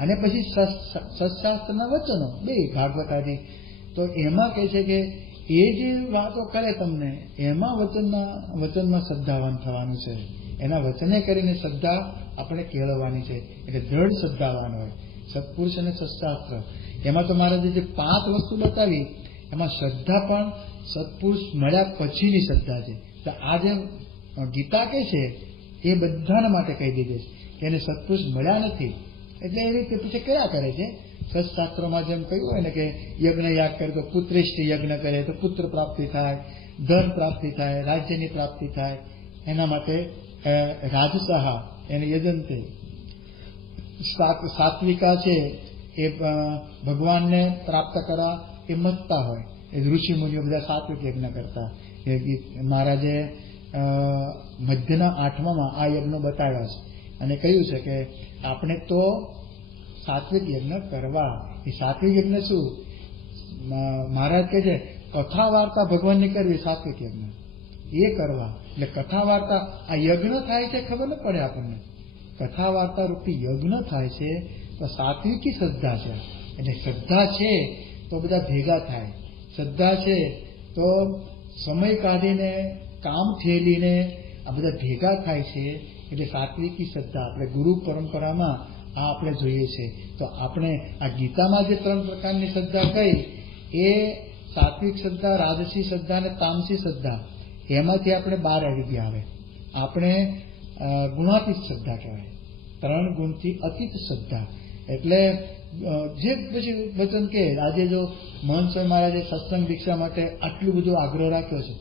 અને પછી સત્શાસ્ત્રના વચનો 2 ભાગવત આદિ, તો એમાં કહે છે કે એ જે વાતો કરે તમને એમાં વચનમાં શ્રદ્ધાવાન થવાનું છે. એના વચને કરીને શ્રદ્ધા આપણે કેળવવાની છે. એટલે દ્રઢ શ્રદ્ધાવાન હોય સત્પુરુષ અને સત્શાસ્ત્ર. એમાં તો મહારાજે જે 5 વસ્તુ બતાવી એમાં શ્રદ્ધા પણ સત્પુરુષ મળ્યા પછીની શ્રદ્ધા છે. તો આ જે ગીતા કહે છે એ બધાના માટે કહી દીધી છે કે એને સત્પુરુષ મળ્યા નથી એટલે એ રીતે પછી કયા કરે છે. સત્શાસ્ત્રોમાં જેમ કહ્યું હોય ને કે યજ્ઞ યાગ કરે તો પુત્રેષ્ઠ યજ્ઞ કરે તો પુત્ર પ્રાપ્તિ થાય, ધન પ્રાપ્તિ થાય, રાજ્યની પ્રાપ્તિ થાય. એના માટે રાજસહા એને યજંતે. સાત્વિકા છે એ ભગવાનને પ્રાપ્ત કરવા એ મથતા હોય. એ ઋષિ મુનિઓ બધા સાત્વિક યજ્ઞ કરતા. મહારાજે મધ્યના 8માં આ યજ્ઞ બતાવ્યા છે અને કહ્યું છે કે આપણે તો સાત્વિક યજ્ઞ કરવા. એ સાત્વિક યજ્ઞ શું? મહારાજ કહે છે કથા વાર્તા ભગવાનની કરવી સાત્વિક યજ્ઞ એ કરવા. એટલે કથા વાર્તા આ યજ્ઞ થાય છે ખબર ન પડે આપણને. કથા વાર્તા રૂપી યજ્ઞ થાય છે તો સાત્વિકી શ્રદ્ધા છે. એટલે શ્રદ્ધા છે તો બધા ભેગા થાય. શ્રદ્ધા છે તો સમય કાઢીને કામ ઠેલીને આ બધા ભેગા થાય છે. એટલે સાત્વિકી શ્રદ્ધા આપણે ગુરુ પરંપરામાં આ આપણે જોઈએ છે. તો આપણે આ ગીતામાં જે 3 પ્રકારની શ્રદ્ધા કહી એ સાત્વિક શ્રદ્ધા, રાજસી શ્રદ્ધા અને તામસી શ્રદ્ધા, એમાંથી આપણે 12 આવી ગયા. હવે આપણે ગુણાતીત શ્રદ્ધા કહેવાય. 3 ગુણથી અતીત શ્રદ્ધા. એટલે જે પછી વચન કે આજે જો મહંત સ્વામી મહારાજે સત્સંગ દીક્ષા માટે આટલું બધું આગ્રહ રાખ્યો છે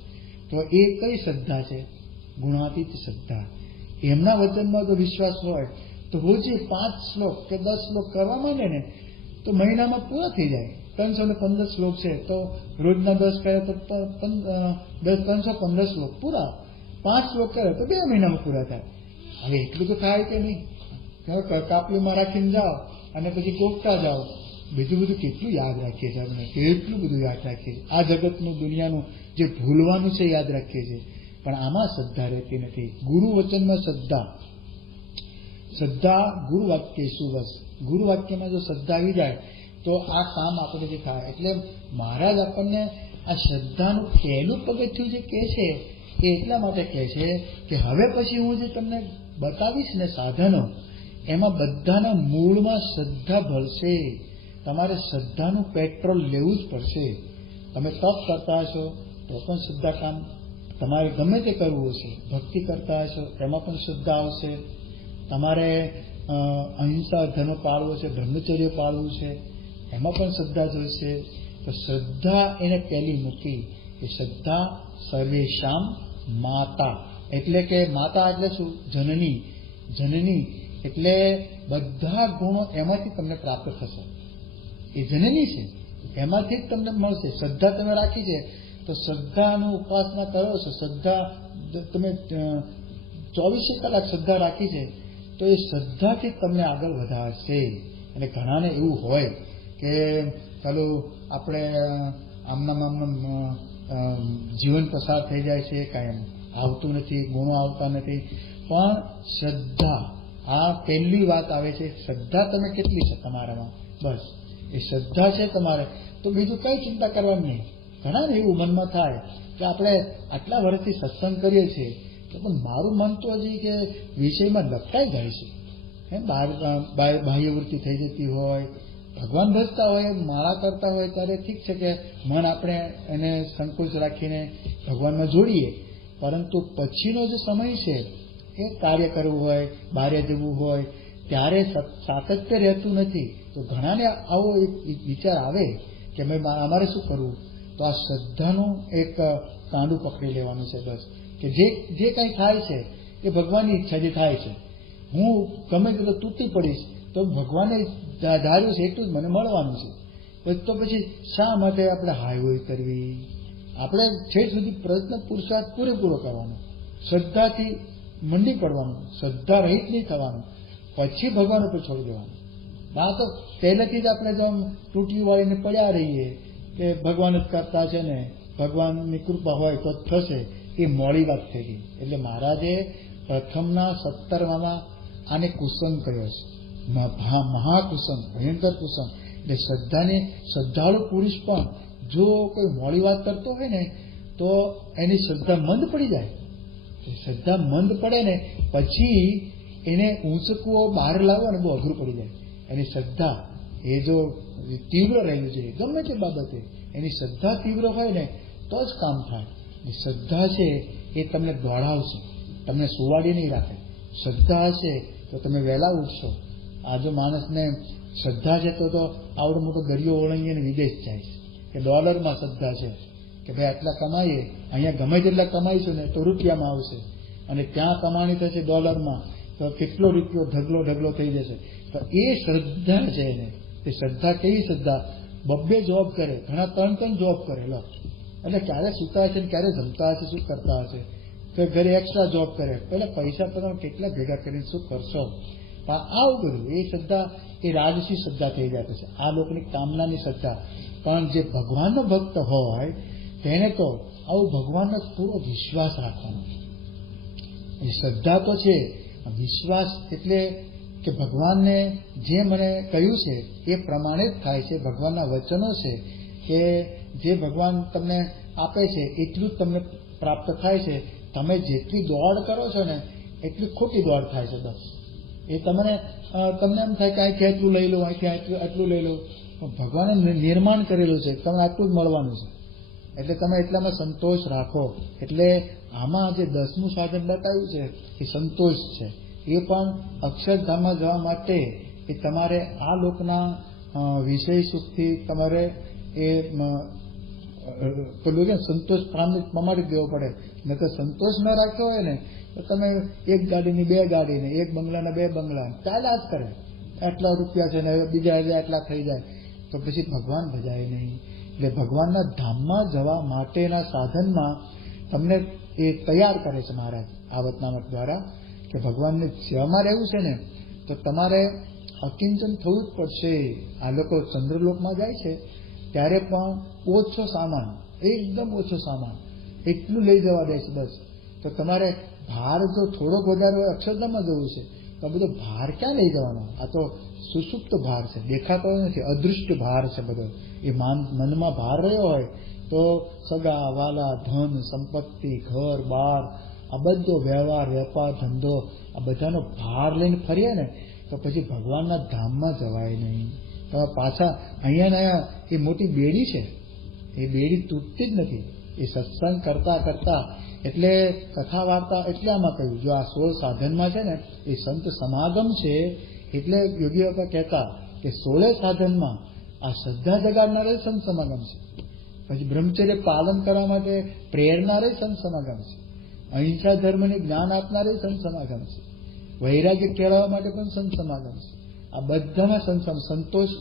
તો એ કઈ શ્રદ્ધા છે? ગુણાતીત શ્રદ્ધા. એમના વચનમાં જો વિશ્વાસ હોય તો રોજે 5 શ્લોક કે 10 શ્લોક કરવા માંડે ને તો મહિનામાં પૂરા થઈ જાય. 315 શ્લોક છે તો રોજના 10 કરે તો 315 શ્લોક પૂરા. 5 શ્લોક કરે તો 2 મહિનામાં પૂરા થાય. હવે એટલું તો થાય કે નહીં? કાપલીમાં રાખીને જાઓ અને પછી કોકતા જાઓ. બીજું બધું કેટલું યાદ રાખીએ છીએ આપણે, કેટલું બધું યાદ રાખીએ છીએ. આ જગતનું દુનિયાનું જે ભૂલવાનું છે યાદ રાખીએ છીએ, પણ આમાં શ્રદ્ધા રહેતી નથી. ગુરુ વચનમાં શ્રદ્ધા. શ્રદ્ધા ગુરુ વાક્ય સુવસ. ગુરુ વાક્યમાં જો શ્રદ્ધા આવી જાય તો આ કામ આપણે જે થાય. એટલે મહારાજ આપણને આ શ્રદ્ધાનું પહેલું પગથિયું જે કહે છે એ એટલા માટે કહે છે કે હવે પછી હું જે તમને બતાવીશ ને સાધનો, એમાં બધાના મૂળમાં શ્રદ્ધા ભરશે. તમારે શ્રદ્ધાનું પેટ્રોલ લેવું જ પડશે. તમે તપ કરતા હશો તો પણ શ્રદ્ધા કામ, તમારે ગમે તે કરવું હશે, ભક્તિ કરતા હશો એમાં પણ શ્રદ્ધા આવશે. તમારે અહિંસા ધર્મ પાળવું છે, બ્રહ્મચર્ય પાળવું છે, એમાં પણ શ્રદ્ધા જોઈશે. તો શ્રદ્ધા એને પહેલી મૂકી કે શ્રદ્ધા સર્વેશામ માતા. એટલે કે માતા એટલે શું? જનની. જનની એટલે બધા ગુણો એમાંથી તમને પ્રાપ્ત થશે. એ જનની છે, એમાંથી જ તમને મળશે. શ્રદ્ધા તમે રાખી છે તો શ્રદ્ધાનું ઉપાસના કરો છો, શ્રદ્ધા તમે 24 કલાક શ્રદ્ધા રાખી છે તો એ શ્રદ્ધાથી તમને આગળ વધારશે. અને ઘણાને એવું હોય કે ચાલો આપણે આમનામ જીવન પસાર થઈ જાય છે, કાંઈ આવતું નથી, ગુણો આવતા નથી. પણ શ્રદ્ધા, આ પહેલી વાત આવે છે. શ્રદ્ધા તમે કેટલી છે તમારામાં, બસ એ શ્રદ્ધા છે તમારે તો બીજું કઈ ચિંતા કરવાની નહીં. ઘણા ને એવું મનમાં થાય કે આપણે આટલા વર્ષથી સત્સંગ કરીએ છીએ તો પણ મારું મન તો હજી કે વિષયમાં લપટાઈ જાય છે, એમ બાહ્ય વૃત્તિ થઈ જતી હોય, ભગવાન ભજતા હોય, માળા કરતા હોય ત્યારે ઠીક છે કે મન આપણે એને સંકોચ રાખીને ભગવાનમાં જોડીએ, પરંતુ પછીનો જે સમય છે એ કાર્ય કરવું હોય, બહારે જવું હોય ત્યારે સાતત્ય રહેતું નથી. તો ઘણાને આવો એક વિચાર આવે કે અમારે શું કરવું, તો આ શ્રદ્ધાનું એક કાંડું પકડી લેવાનું છે બસ, કે જે કંઈ થાય છે એ ભગવાનની ઈચ્છાથી થાય છે. હું ગમે તેટલો તૂટી પડીશ તો ભગવાને ધાર્યું છે એટલું જ મને મળવાનું છે. તો પછી શા માટે આપણે હાય હોય કરવી? આપણે છેક સુધી પ્રયત્ન પુરુષાર્થ પૂરેપૂરો કરવાનો, શ્રદ્ધાથી મંડી પડવાનું, શ્રદ્ધા રહિત નહીં થવાનું, પછી ભગવાન ઉપર છોડી દેવાનું. આ તો પહેલેથી જ આપણે જેમ તૂટી વાળીને પડ્યા રહીએ કે ભગવાન જ કરતા છે ને ભગવાનની કૃપા હોય તો થશે, એ મોડી વાત થઈ ગઈ. એટલે મહારાજે પ્રથમના 17માં આને કુસંગ કહ્યો છે, મહાકુસંગ, ભયંકર કુસંગ. એટલે શ્રદ્ધાળુ પુરુષ પણ જો કોઈ મોડી વાત કરતો હોય ને તો એની શ્રદ્ધા મંદ પડી જાય. શ્રદ્ધા મંદ પડે ને પછી એને ઊંચકવો, બહાર લાવવો ને બહુ અઘરું પડી જાય. એની શ્રદ્ધા એ જો તીવ્ર રહેલું છે ગમે તે બાબતે, એની શ્રદ્ધા તીવ્ર હોય ને તો જ કામ થાય. શ્રદ્ધા છે એ તમને દોડાવશે, તમને સુવાડી નહીં રાખે. શ્રદ્ધા હશે તો તમે વહેલા ઉઠશો. આ જો માણસને શ્રદ્ધા છે તો આવડો મોટો દરિયો ઓળંગીને વિદેશ જાય છે, કે ડોલરમાં શ્રદ્ધા છે કે ભાઈ આટલા કમાઈએ, અહીંયા ગમે તેટલા કમાઈશું ને તો રૂપિયામાં આવશે, અને ત્યાં કમાણી થશે ડોલરમાં તો કેટલો રૂપિયો ઢગલો થઈ જશે. તો એ શ્રદ્ધા છે એને. એ શ્રદ્ધા કેવી શ્રદ્ધા? 2 જોબ કરે, ઘણા 3 જોબ કરે. એટલે ક્યારે સૂતા હશે ને ક્યારે જમતા હશે, શું કરતા હશે, તો ઘરે એક્સ્ટ્રા જોબ કરે. પહેલા પૈસા તમે કેટલા ભેગા કરીને શું કરશો? પણ આવું બધું એ શ્રદ્ધા એ રાજસી શ્રદ્ધા થઈ જાય છે, આ લોકોની કામનાની શ્રદ્ધા. પણ જે ભગવાનનો ભક્ત હોય તેને તો આવું ભગવાનનો પૂરો વિશ્વાસ રાખવાનો. એ શ્રદ્ધા તો છે, વિશ્વાસ એટલે કે ભગવાનને જે મને કહ્યું છે એ પ્રમાણે જ થાય છે. ભગવાનના વચનો છે કે જે ભગવાન તમને આપે છે એટલું જ તમને પ્રાપ્ત થાય છે. તમે જેટલી દોડ કરો છો ને એટલી ખોટી દોડ થાય છે. બસ એ તમને એમ થાય કે અહીંથી એટલું લઈ લો, અહીંથી આટલું લઈ લો. ભગવાને નિર્માણ કરેલું છે, તમને આટલું જ મળવાનું છે, એટલે તમે એટલામાં સંતોષ રાખો. એટલે આમાં જે 10મું સાધન બતાવ્યું છે એ સંતોષ છે. એ પણ અક્ષરધામમાં જવા માટે એ તમારે આ લોકના વિષય સુખથી તમારે એ પેલું કે સંતોષ પ્રમાણિત દેવો પડે. નહીં તો સંતોષ ન રાખ્યો હોય ને તો તમે એક ગાડીની 2 ગાડી ને એક બંગલાના 2 બંગલા ચાલ્યા જ કરે. આટલા રૂપિયા છે ને બીજા આટલા થઈ જાય તો પછી ભગવાન ભજાય નહીં. એટલે ભગવાનના ધામમાં જવા માટેના સાધનમાં તમને એ તૈયાર કરે છે મહારાજ આ વતનામત દ્વારા, કે ભગવાનની સેવામાં રહેવું છે ને તો તમારે અકિંચન થવું જ પડશે. આ લોકો ચંદ્રલોકમાં જાય છે ત્યારે પણ ઓછો સામાન, એકદમ ઓછો સામાન એટલું લઈ જવા દે છે બસ. તો તમારે ભાર જો થોડોક વધારે હોય, અક્ષરધામમાં જવું છે તો બધો ભાર ક્યાં લઈ જવાનો? આ તો સુસુપ્ત ભાર છે, દેખાતો નથી, અદૃશ્ય ભાર છે બધો. એ મનમાં ભાર રહ્યો હોય તો સગા વાલા, ધન સંપત્તિ, ઘર બાર, આ બધો વ્યવહાર વેપાર ધંધો આ બધાનો ભાર લઈને ફરીએ ને તો પછી ભગવાનના ધામમાં જવાય નહીં. તો પાછા અહીંયા એ મોટી બેડી છે, એ બેડી તૂટતી જ નથી. એ સત્સંગ કરતા કરતા એટલે કથા વાર્તા એટલે આમાં કહ્યું જો આ 16 સાધનમાં છે ને એ સંત સમાગમ છે. એટલે યોગી બાપા કહેતા કે 16 સાધનમાં આ શ્રદ્ધા જગાડનારે સંત સમાગમ છે, પછી બ્રહ્મચર્ય પાલન કરવા માટે પ્રેરનારે સંત સમાગમ છે, અહિંસા ધર્મને જ્ઞાન આપનારે સંત સમાગમ છે, વૈરાગ્ય કેળવવા માટે પણ સંત સમાગમ છે. આ બધામાં સંતોષ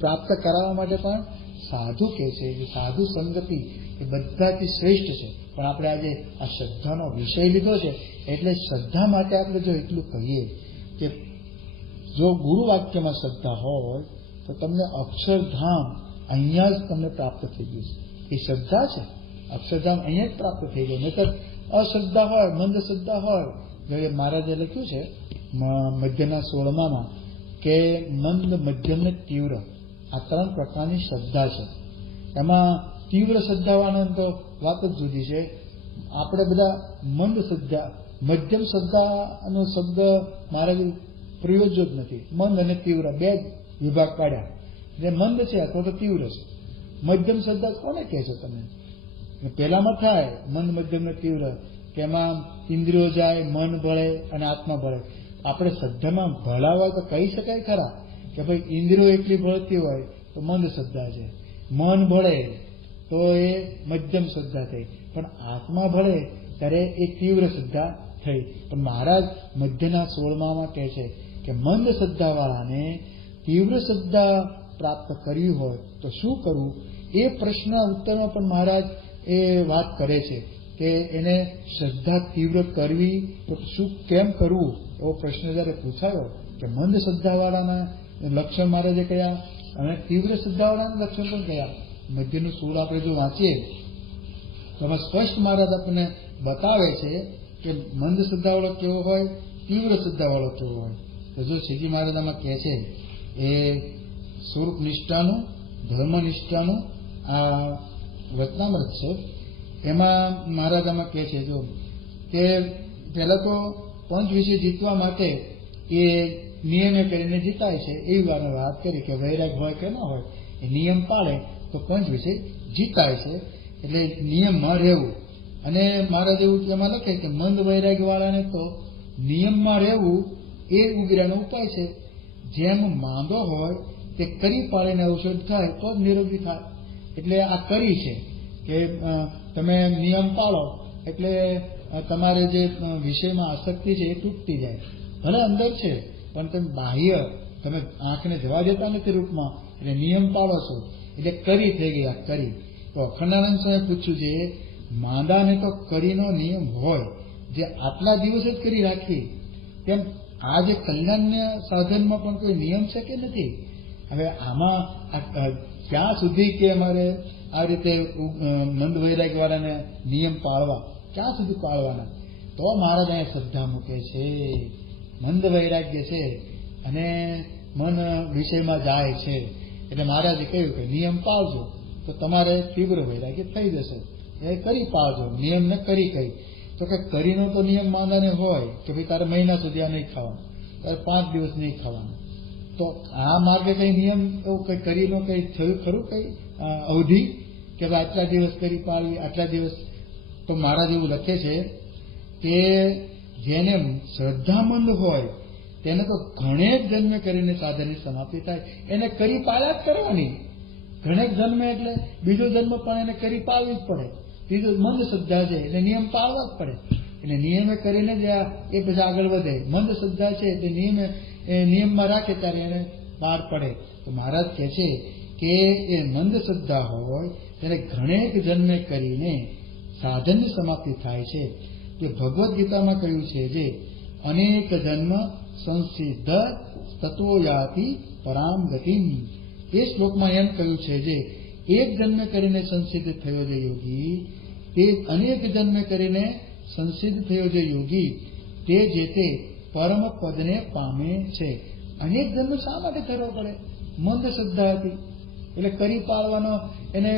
પ્રાપ્ત કરાવવા માટે પણ સાધુ કે છે, સાધુ સંગતિ એ બધાથી શ્રેષ્ઠ છે. પણ આપણે આજે આ શ્રદ્ધાનો વિષય લીધો છે એટલે શ્રદ્ધા માટે આપણે જો એટલું કહીએ કે જો ગુરુ વાક્યમાં શ્રદ્ધા હોય તો તમને અક્ષરધામ અહીંયા જ તમને પ્રાપ્ત થઈ ગયું છે. એ શ્રદ્ધા છે, અક્ષરધામ અહીંયા જ પ્રાપ્ત થઈ ગયું. નહીતર અશ્રદ્ધા હોય, મંદ શ્રદ્ધા હોય. જે મહારાજે લખ્યું છે મધ્યના 16માં કે મંદ, મધ્યમ ને તીવ્ર આ 3 પ્રકારની શ્રદ્ધા છે. એમાં તીવ્ર શ્રદ્ધાવાળાની તો વાત જ જુદી છે. આપણે બધા મંદ શ્રદ્ધા, મધ્યમ શ્રદ્ધાનો શબ્દ મારા પ્રયોજ્ય જ નથી. મંદ અને તીવ્ર બે જ વિભાગ પાડ્યા. જે મંદ છે અથવા તો તીવ્ર છે. મધ્યમ શ્રદ્ધા કોને કહે છો તમે? પહેલામાં થાય મંદ, મધ્યમ ને તીવ્ર, કે એમાં ઇન્દ્રિયો જાય, મન ભળે અને આત્મા ભળે. આપણે શ્રદ્ધામાં ભળાવા તો કહી શકાય ખરા કે ભાઈ ઇન્દ્રિયો એટલી ભળતી હોય તો મંદ શ્રદ્ધા છે, મન ભળે તો એ મધ્યમ શ્રદ્ધા થઈ, પણ આત્મા ભળે ત્યારે એ તીવ્ર શ્રદ્ધા થઈ. પણ મહારાજ મધ્યના 16માં કહે છે કે મંદ શ્રદ્ધાવાળાને તીવ્ર શ્રદ્ધા પ્રાપ્ત કરવી હોય તો શું કરવું? એ પ્રશ્ન ઉત્તરમાં પણ મહારાજ એ વાત કરે છે કે એને શ્રદ્ધા તીવ્ર કરવી તો શું, કેમ કરવું? એવો પ્રશ્ન જયારે પૂછાયો કે મંદ શ્રદ્ધાવાળાના લક્ષણ મહારાજે કયા અને તીવ્ર શ્રદ્ધાવાળાના લક્ષણ પણ કયા. મધ્યનું 16 આપણે જો વાંચીએ તો એમાં સ્પષ્ટ મહારાજ આપણને બતાવે છે કે મંદ શ્રદ્ધાવાળો કેવો હોય, તીવ્ર શ્રદ્ધાવાળો કેવો હોય. તો જો શ્રીજી મહારાજ આમાં કહે છે એ સ્વરૂપ નિષ્ઠાનું, ધર્મ નિષ્ઠાનું આ વચનામૃત છે. એમાં મહારાજ આમાં કહે છે જો કે પહેલા તો પંચ વિશે જીતવા માટે એ નિયમે કરીને જીતાય છે. એવી વાત કરી કે વૈરાગ હોય કે ના હોય, એ નિયમ પાળે તો પંચ વિશે જીતાય છે. એટલે નિયમમાં રહેવું. અને મહારાજ એવું એમાં લખે કે મંદ વૈરાગ્ય વાળાને તો નિયમમાં રહેવું એ ઉગરાનો ઉપાય છે. જેમ માંદો હોય તે કરી પાળીને ઔષધ થાય તો જ નિરોગી થાય. એટલે આ કરી છે કે તમે નિયમ પાળો એટલે તમારે જે વિષયમાં આસક્તિ છે એ તૂટતી જાય. ભલે અંદર છે પણ તમે બાહ્ય, તમે આંખને જવા દેતા નથી રૂપમાં, એટલે નિયમ પાળો છો એટલે કરી થઈ ગઈ. આ કરી તો અખંડાનંદ સ્વામી પૂછ્યું છે માંદાને તો કરીનો નિયમ હોય, જે આટલા દિવસ જ કરી રાખી, તેમ આ જે કલ્યાણના સાધનમાં પણ કોઈ નિયમ છે કે નથી? હવે આમાં ક્યાં સુધી કે અમારે આ રીતે મંદ વૈરાગ્ય વાળાને નિયમ પાળવા, ક્યાં સુધી પાળવાના? તો મહારાજ અહીંયા શ્રદ્ધા મૂકે છે. મંદ વૈરાગ્ય છે અને મન વિષયમાં જાય છે એટલે મહારાજે કહ્યું કે નિયમ પાળજો તો તમારે તીવ્ર વૈરાગ્ય થઈ જશે. એ કરી પાળજો, નિયમ ને કરી કઈ. તો કે કરીનો તો નિયમ માંદાને હોય કે ભાઈ તારે મહિના સુધી આ નહીં ખાવાનું, તારે 5 દિવસ નહીં ખાવાનું. તો આ માર્ગે કઈ નિયમ એવું કઈ કરીનો કઈ થયું ખરું કઈ અવધિ કે ભાઈ આટલા દિવસ કરી પાળવી, આટલા દિવસ? તો મહારાજ એવું લખે છે કે જેને શ્રદ્ધામંદ હોય તેને તો ઘણેક જન્મે કરીને સાધનની સમાપ્તિ થાય. એને કરી પાળ્યા જ કરવાની. ઘણેક જન્મે એટલે બીજો જન્મ પણ એને કરી પાળવી જ પડે. બીજો મંદ શ્રદ્ધા છે એટલે નિયમ પાળવા જ પડે. એટલે નિયમે કરીને જ એ પછી આગળ વધે. મંદ શ્રદ્ધા છે એટલે નિયમમાં રાખે ત્યારે એને પાર પડે. તો મહારાજ કહે છે કે એ મંદ શ્રદ્ધા હોય ત્યારે ઘણેક જન્મે કરીને સાધનની સમાપ્તિ થાય છે. કે ભગવદ્ ગીતામાં કહ્યું છે જે અનેક જન્મ સંસિદ્ધ તત્વો યાતિ પરામ ગતિમ. એ શ્લોકમાં એમ કહ્યું છે જે એક જન્મે કરીને સંસિદ્ધ થયો છે યોગી, તે અનેક જન્મે કરીને સંસિદ્ધ થયો છે યોગી, તે જે તે પરમ પદને પામે છે. અનેક જન્મ શા માટે થવો પડે? મંદ શ્રદ્ધા હતી એટલે કરી પાળવાનો એને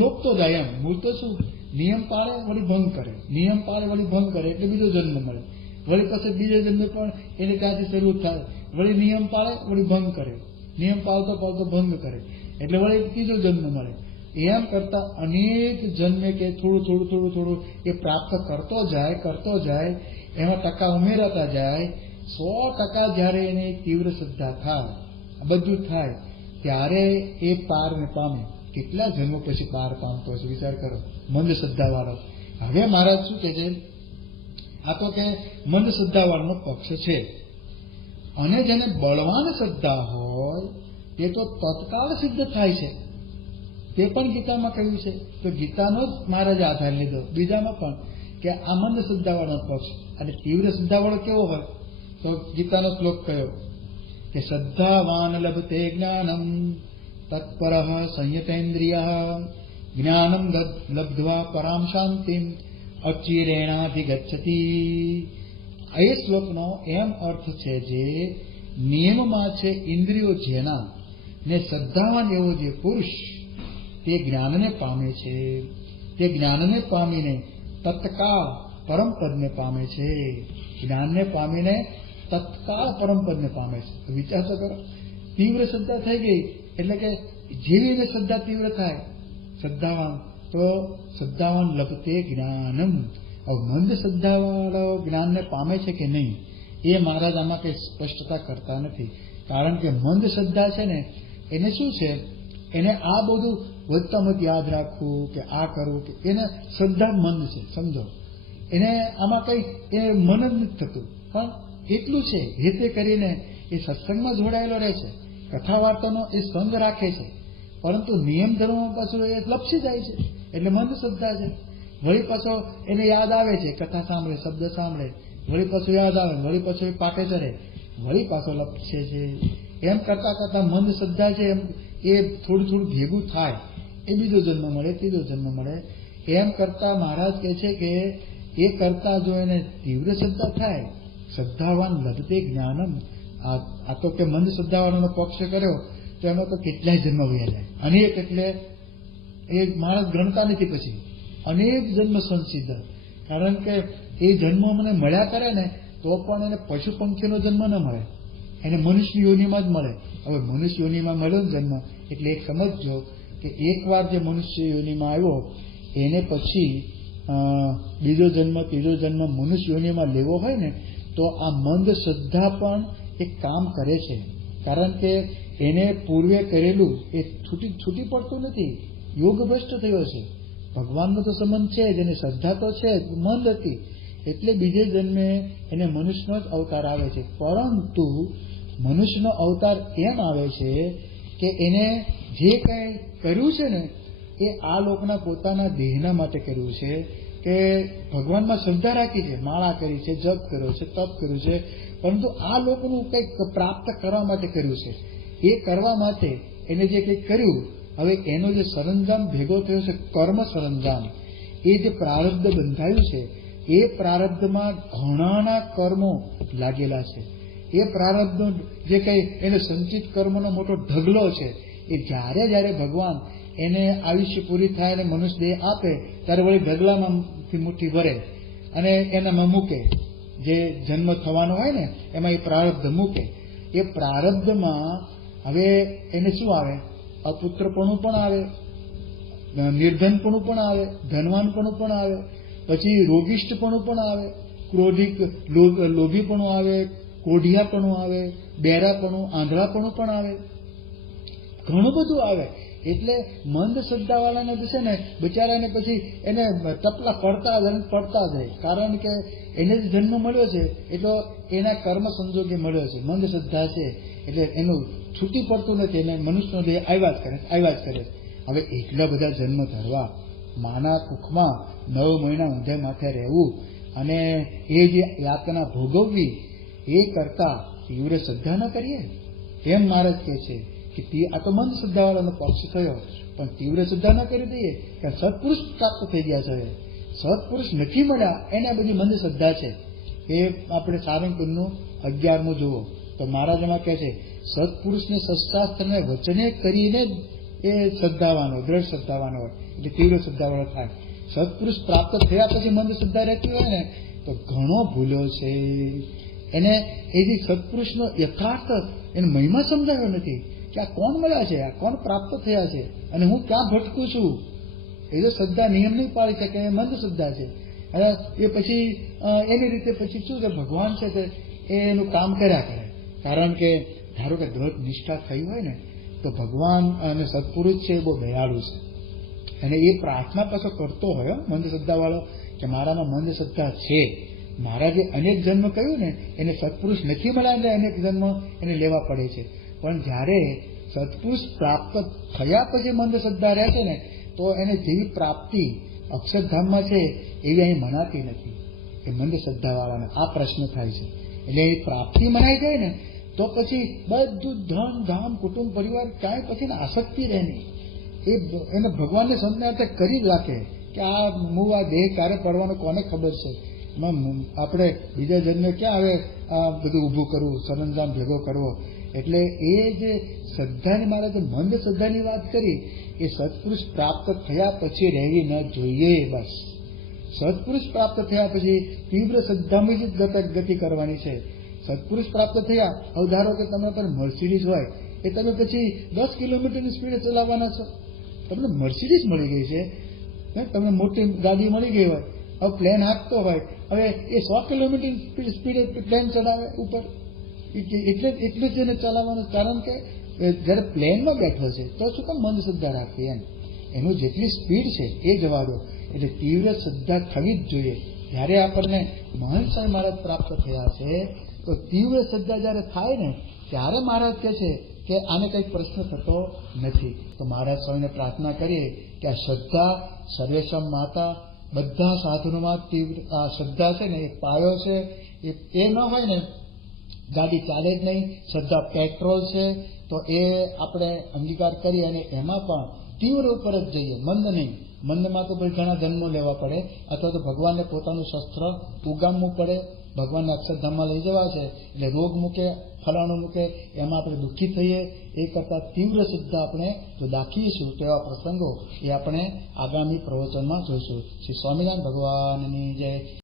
લોકતો જાય. એમ મૂળ તો શું, નિયમ પાળે વળી ભંગ કરે, નિયમ પાળે વળી ભંગ કરે એટલે બીજો જન્મ મળે. વળી પછી બીજો જન્મ પણ એને ત્યાંથી શરૂ થાય. વળી નિયમ પાળે વળી ભંગ કરે, નિયમ પાળતો પાળતો ભંગ કરે એટલે વળી ત્રીજો જન્મ મળે. એમ કરતા અનેક જન્મે કે થોડું એ પ્રાપ્ત કરતો જાય એમાં ટકા ઉમેરાતા જાય. 100% જયારે એને તીવ્ર શ્રદ્ધા થાય, બધું થાય ત્યારે એ પારને પામે. કેટલા જન્મો પછી પાર પામતો હશે વિચાર કરો મંદ શ્રદ્ધા વાળો. હવે મહારાજ શું કે છે, આ તો કે મંદ શ્રદ્ધા વાળાનો પક્ષ છે. અને જેને બળવાન શ્રદ્ધા હોય તે તો તત્કાળ સિદ્ધ થાય છે. તે પણ ગીતામાં કહ્યું છે. તો ગીતાનો જ મહારાજે આધાર લીધો બીજામાં પણ કે આ મંદ શ્રદ્ધા વાળો પક્ષ. અને તીવ્ર શ્રદ્ધા વાળો કેવો હોય તો ગીતાનો શ્લોક કયો કે શ્રદ્ધાવાન લભતે જ્ઞાનમ તત્પર સંયતેન્દ્રિય જ્ઞાનમ લબ્ધ્વા પરામ શાંતિમ અચિરેણાધિગચ્છતિ. એ શ્લોકનો એમ અર્થ છે જે નિયમમાં છે ઇન્દ્રિયો જેના ને શ્રદ્ધાવાન એવો જે પુરુષ તે જ્ઞાનને પામે છે. તે જ્ઞાનને પામીને તત્કાળ પરમપદને પામે છે. જ્ઞાનને પામીને તત્કાળ પરમપદને પામે છે. વિચાર તો કરો, તીવ્ર શ્રદ્ધા થઈ ગઈ એટલે કે જેવી એને શ્રદ્ધા તીવ્ર થાય શ્રદ્ધાવાન, તો શ્રદ્ધાવાન લભતે જ્ઞાનમ. હવે મંદ શ્રદ્ધાવાળો જ્ઞાનને પામે છે કે નહીં એ મહારાજ આમાં કંઈ સ્પષ્ટતા કરતા નથી. કારણ કે મંદ શ્રદ્ધા છે ને એને શું છે, એને આ બધું વધતા યાદ રાખવું કે આ કરવું કે એને શ્રદ્ધા મંદ છે, સમજો. એને આમાં કંઈ એ મન જ નથી થતું. પણ એટલું છે હેતે કરીને એ સત્સંગમાં જોડાયેલો રહે છે, કથા વાર્તાનો એ સંગ રાખે છે, પરંતુ નિયમ ધર્મમાં પાછું એ લપસી જાય છે, એટલે મંદ શ્રદ્ધા છે. વળી પાછો એને યાદ આવે છે, કથા સાંભળે, શબ્દ સાંભળે, વળી પાછું યાદ આવે, વળી પાછું એ પાકે ચડે, વળી પાછો લપસે છે. એમ કરતા કરતા મંદ શ્રદ્ધા છે એમ એ થોડું થોડું ભેગું થાય, એ બીજો જન્મ મળે, ત્રીજો જન્મ મળે. એમ કરતા મહારાજ કહે છે કે એ કરતા જો એને તીવ્ર શ્રદ્ધા થાય, શ્રદ્ધાવાન લભતે જ્ઞાનમ. આ તો કે મંદ શ્રદ્ધાવાળાનો પક્ષ કર્યો તો એમાં તો કેટલાય જન્મ વયા જાય. અનેક એટલે એ માણસ ગણતા નથી પછી, અનેક જન્મ સંસિદ્ધ. કારણ કે એ જન્મ મને મળ્યા કરે ને તો પણ એને પશુ પંખીનો જન્મ ન મળે, એને મનુષ્ય યોનિમાં જ મળે. હવે મનુષ્ય યોનિમાં મળ્યો જન્મ એટલે એક સમજજો કે એકવાર જે મનુષ્ય યોનિમાં આવ્યો એને પછી બીજો જન્મ, ત્રીજો જન્મ મનુષ્ય યોનિમાં લેવો હોય ને તો આ મંદ શ્રદ્ધા પણ એક કામ કરે છે. કારણ કે એને પૂર્વે કરેલું એ છૂટી પડતું નથી, યોગ ભ્રષ્ટ થયો છે. ભગવાનનો તો સંબંધ છે જ, એની શ્રદ્ધા તો છે જ, મંદ હતી એટલે બીજે જન્મે એને મનુષ્યનો જ અવતાર આવે છે. પરંતુ મનુષ્યનો અવતાર એમ આવે છે કે એને જે કંઈ કર્યું છે ને એ આ લોકના પોતાના દેહના માટે કર્યું છે, કે ભગવાનમાં શ્રદ્ધા રાખી છે, માળા કરી છે, જપ કર્યો છે, તપ કર્યું છે, પરંતુ આ લોકનું કંઈક પ્રાપ્ત કરવા માટે કર્યું છે. એ કરવા માટે એને જે કંઈક કર્યું, હવે એનો જે સરંજામ ભેગો થયો છે, કર્મ સરંજામ, એ જે પ્રારબ્ધ બંધાયું છે એ પ્રારબ્ધમાં ઘણાના કર્મો લાગેલા છે. એ પ્રારબ્ધનો જે કંઈ એને સંચિત કર્મનો મોટો ઢગલો છે એ જ્યારે જ્યારે ભગવાન એને આયુષ્ય પૂરી થાય અને મનુષ્ય દેહ આપે ત્યારે વળી ઢગલામાંથી મુઠ્ઠી ભરે અને એનામાં મૂકે. જે જન્મ થવાનો હોય ને એમાં એ પ્રારબ્ધ મૂકે. એ પ્રારબ્ધમાં હવે એને શું આવે? અપુત્રપણું પણ આવે, નિર્ધનપણું પણ આવે, ધનવાનપણું પણ આવે, પછી રોગિષ્ઠપણું પણ આવે, ક્રોધિક લોભીપણું આવે, કોઢિયાપણું આવે, બેરાપણું, આંધળાપણું પણ આવે, ઘણું બધું આવે. એટલે મંદ શ્રદ્ધાવાળાને છે ને બિચારાને પછી એને ટપલા પડતા જાય. કારણ કે એને જ જન્મ મળ્યો છે એટલો એના કર્મ સંજોગે મળ્યો છે. મંદ શ્રદ્ધા છે એટલે એનું છૂટી પડતું નથી, એને મનુષ્યનો દેહ આવ્યા જ કરે. હવે એટલા બધા જન્મ ધરવા, માના કુખમાં 9 મહિના ઊંધે માથે રહેવું અને એ જે યાતના ભોગવવી, એ કરતા તીવ્ર શ્રદ્ધા ન કરીએ એમ મહારાજ કહે છે કે આ તો મંદ શ્રદ્ધાવાળાનો પક્ષ થયો. પણ તીવ્ર શ્રદ્ધા ન કરી દઈએ કે સત્પુરુષ પ્રાપ્ત થઈ ગયા છે, સત્પુરુષ નથી મળ્યા એને આ બધી મંદ શ્રદ્ધા છે. એ આપણે સારંગપુરનું 11મું જુઓ તો મહારાજ એમાં કહે છે સત્પુરુષને શસ્ત્રાસ્ત્રને વચને કરીને જ એ શ્રદ્ધાવાનો, દ્રઢ શ્રદ્ધાવાનો હોય એટલે તીવ્ર શ્રદ્ધાવાળો થાય. સત્પુરુષ પ્રાપ્ત થયા પછી મંદ શ્રદ્ધા રહેતી હોય ને તો ઘણો ભૂલ્યો છે. એને એ જે સત્પુરુષનો યથાર્થ એને મહિમા સમજાયો નથી કે આ કોણ મળ્યા છે, આ કોણ પ્રાપ્ત થયા છે અને હું ક્યાં ભટકું છું. એ જો શ્રદ્ધા નિયમ નહીં પાડી શકે એ મંદ શ્રદ્ધા છે. અને એ પછી એની રીતે પછી શું છે, ભગવાન છે તે એનું કામ કર્યા કરે. કારણ કે ધારો કે દ્રઢ નિષ્ઠા થઈ હોય ને તો ભગવાન અને સત્પુરુષ છે એ બહુ દયાળુ છે અને એ પ્રાર્થના પાછો કરતો હોય મંદ શ્રદ્ધાવાળો કે મારામાં મંદ શ્રદ્ધા છે. મહારાજે અનેક જન્મ કહ્યું ને એને સત્પુરુષ નથી મળ્યા એટલે અનેક જન્મ એને લેવા પડે છે. પણ જ્યારે સત્પુરુષ પ્રાપ્ત થયા પછી મંદ શ્રદ્ધા રહે છે ને તો એને જેવી પ્રાપ્તિ અક્ષરધામમાં છે એવી અહીં મનાતી નથી. એ મંદ શ્રદ્ધાવાળાને આ પ્રશ્ન થાય છે. એટલે એ પ્રાપ્તિ મનાઈ જાય ને તો પછી બધું ધન ધામ કુટુંબ પરિવાર કાંઈ પછી આસક્તિ રહે નહીં. એને ભગવાનને સંતને અર્થે કરી જ રાખે કે આ હું આ દેહ ક્યારે પડવાનો કોને ખબર છે. આપણે બીજા જન્મે ક્યાં હવે આ બધું ઊભું કરવું, સરંજામ ભેગો કરવો. એટલે એ જે શ્રદ્ધાની મારે જે મંદ શ્રદ્ધાની વાત કરી એ સત્પુરુષ પ્રાપ્ત થયા પછી રહેવી ન જોઈએ. બસ સત્પુરુષ પ્રાપ્ત થયા પછી તીવ્ર શ્રદ્ધામાં જ ગતિ કરવાની છે. સત્પુરુષ પ્રાપ્ત થયા, હવે ધારો કે તમે પર મર્સિડીઝ હોય એ તમે પછી 10 કિલોમીટરની સ્પીડે ચલાવવાના છો. તમને મર્સિડીઝ મળી ગઈ છે, તમને મોટી ગાડી મળી ગઈ હોય, હવે પ્લેન હાંકતો હોય, હવે એ 100 કિલોમીટર સ્પીડે પ્લેન ચડાવે ઉપર, એટલે જ એને ચલાવવાનું. કારણ કે જ્યારે પ્લેનમાં બેઠો છે તો શું કામ મંદ શ્રદ્ધા રાખવી એમ, એનું જેટલી સ્પીડ છે એ જવા દો. એટલે તીવ્ર શ્રદ્ધા થવી જ જોઈએ. જ્યારે આપણને મહંત સ્વામી મહારાજ પ્રાપ્ત થયા છે તો તીવ્ર શ્રદ્ધા જ્યારે થાય ને ત્યારે મહારાજ કહે છે કે આને કંઈક પ્રશ્ન થતો નથી. તો મહારાજ સ્વામીને પ્રાર્થના કરીએ કે આ શ્રદ્ધા સર્વેશ્વર માતા બધા સાધનોમાં તીવ્ર આ શ્રદ્ધા છે ને એ પાયો છે. એ ન હોય ને ગાડી ચાલે જ નહીં. શ્રદ્ધા પેટ્રોલ છે, તો એ આપણે અંગીકાર કરીએ અને એમાં પણ તીવ્ર ઉપર જ જઈએ, મંદ નહીં. મંદમાં તો ભાઈ ઘણા જન્મો લેવા પડે, અથવા તો ભગવાનને પોતાનું શસ્ત્ર ઉગામવું પડે. ભગવાનને અક્ષરધામમાં લઈ જવા છે એટલે રોગ મૂકે, ફલાણું મૂકે, એમાં આપણે દુઃખી થઈએ. એ કરતાં તીવ્ર શ્રદ્ધા આપણે જો દાખીશું તેવા પ્રસંગો એ આપણે આગામી પ્રવચનમાં જોઈશું. શ્રી સ્વામિનારાયણ ભગવાનની જય.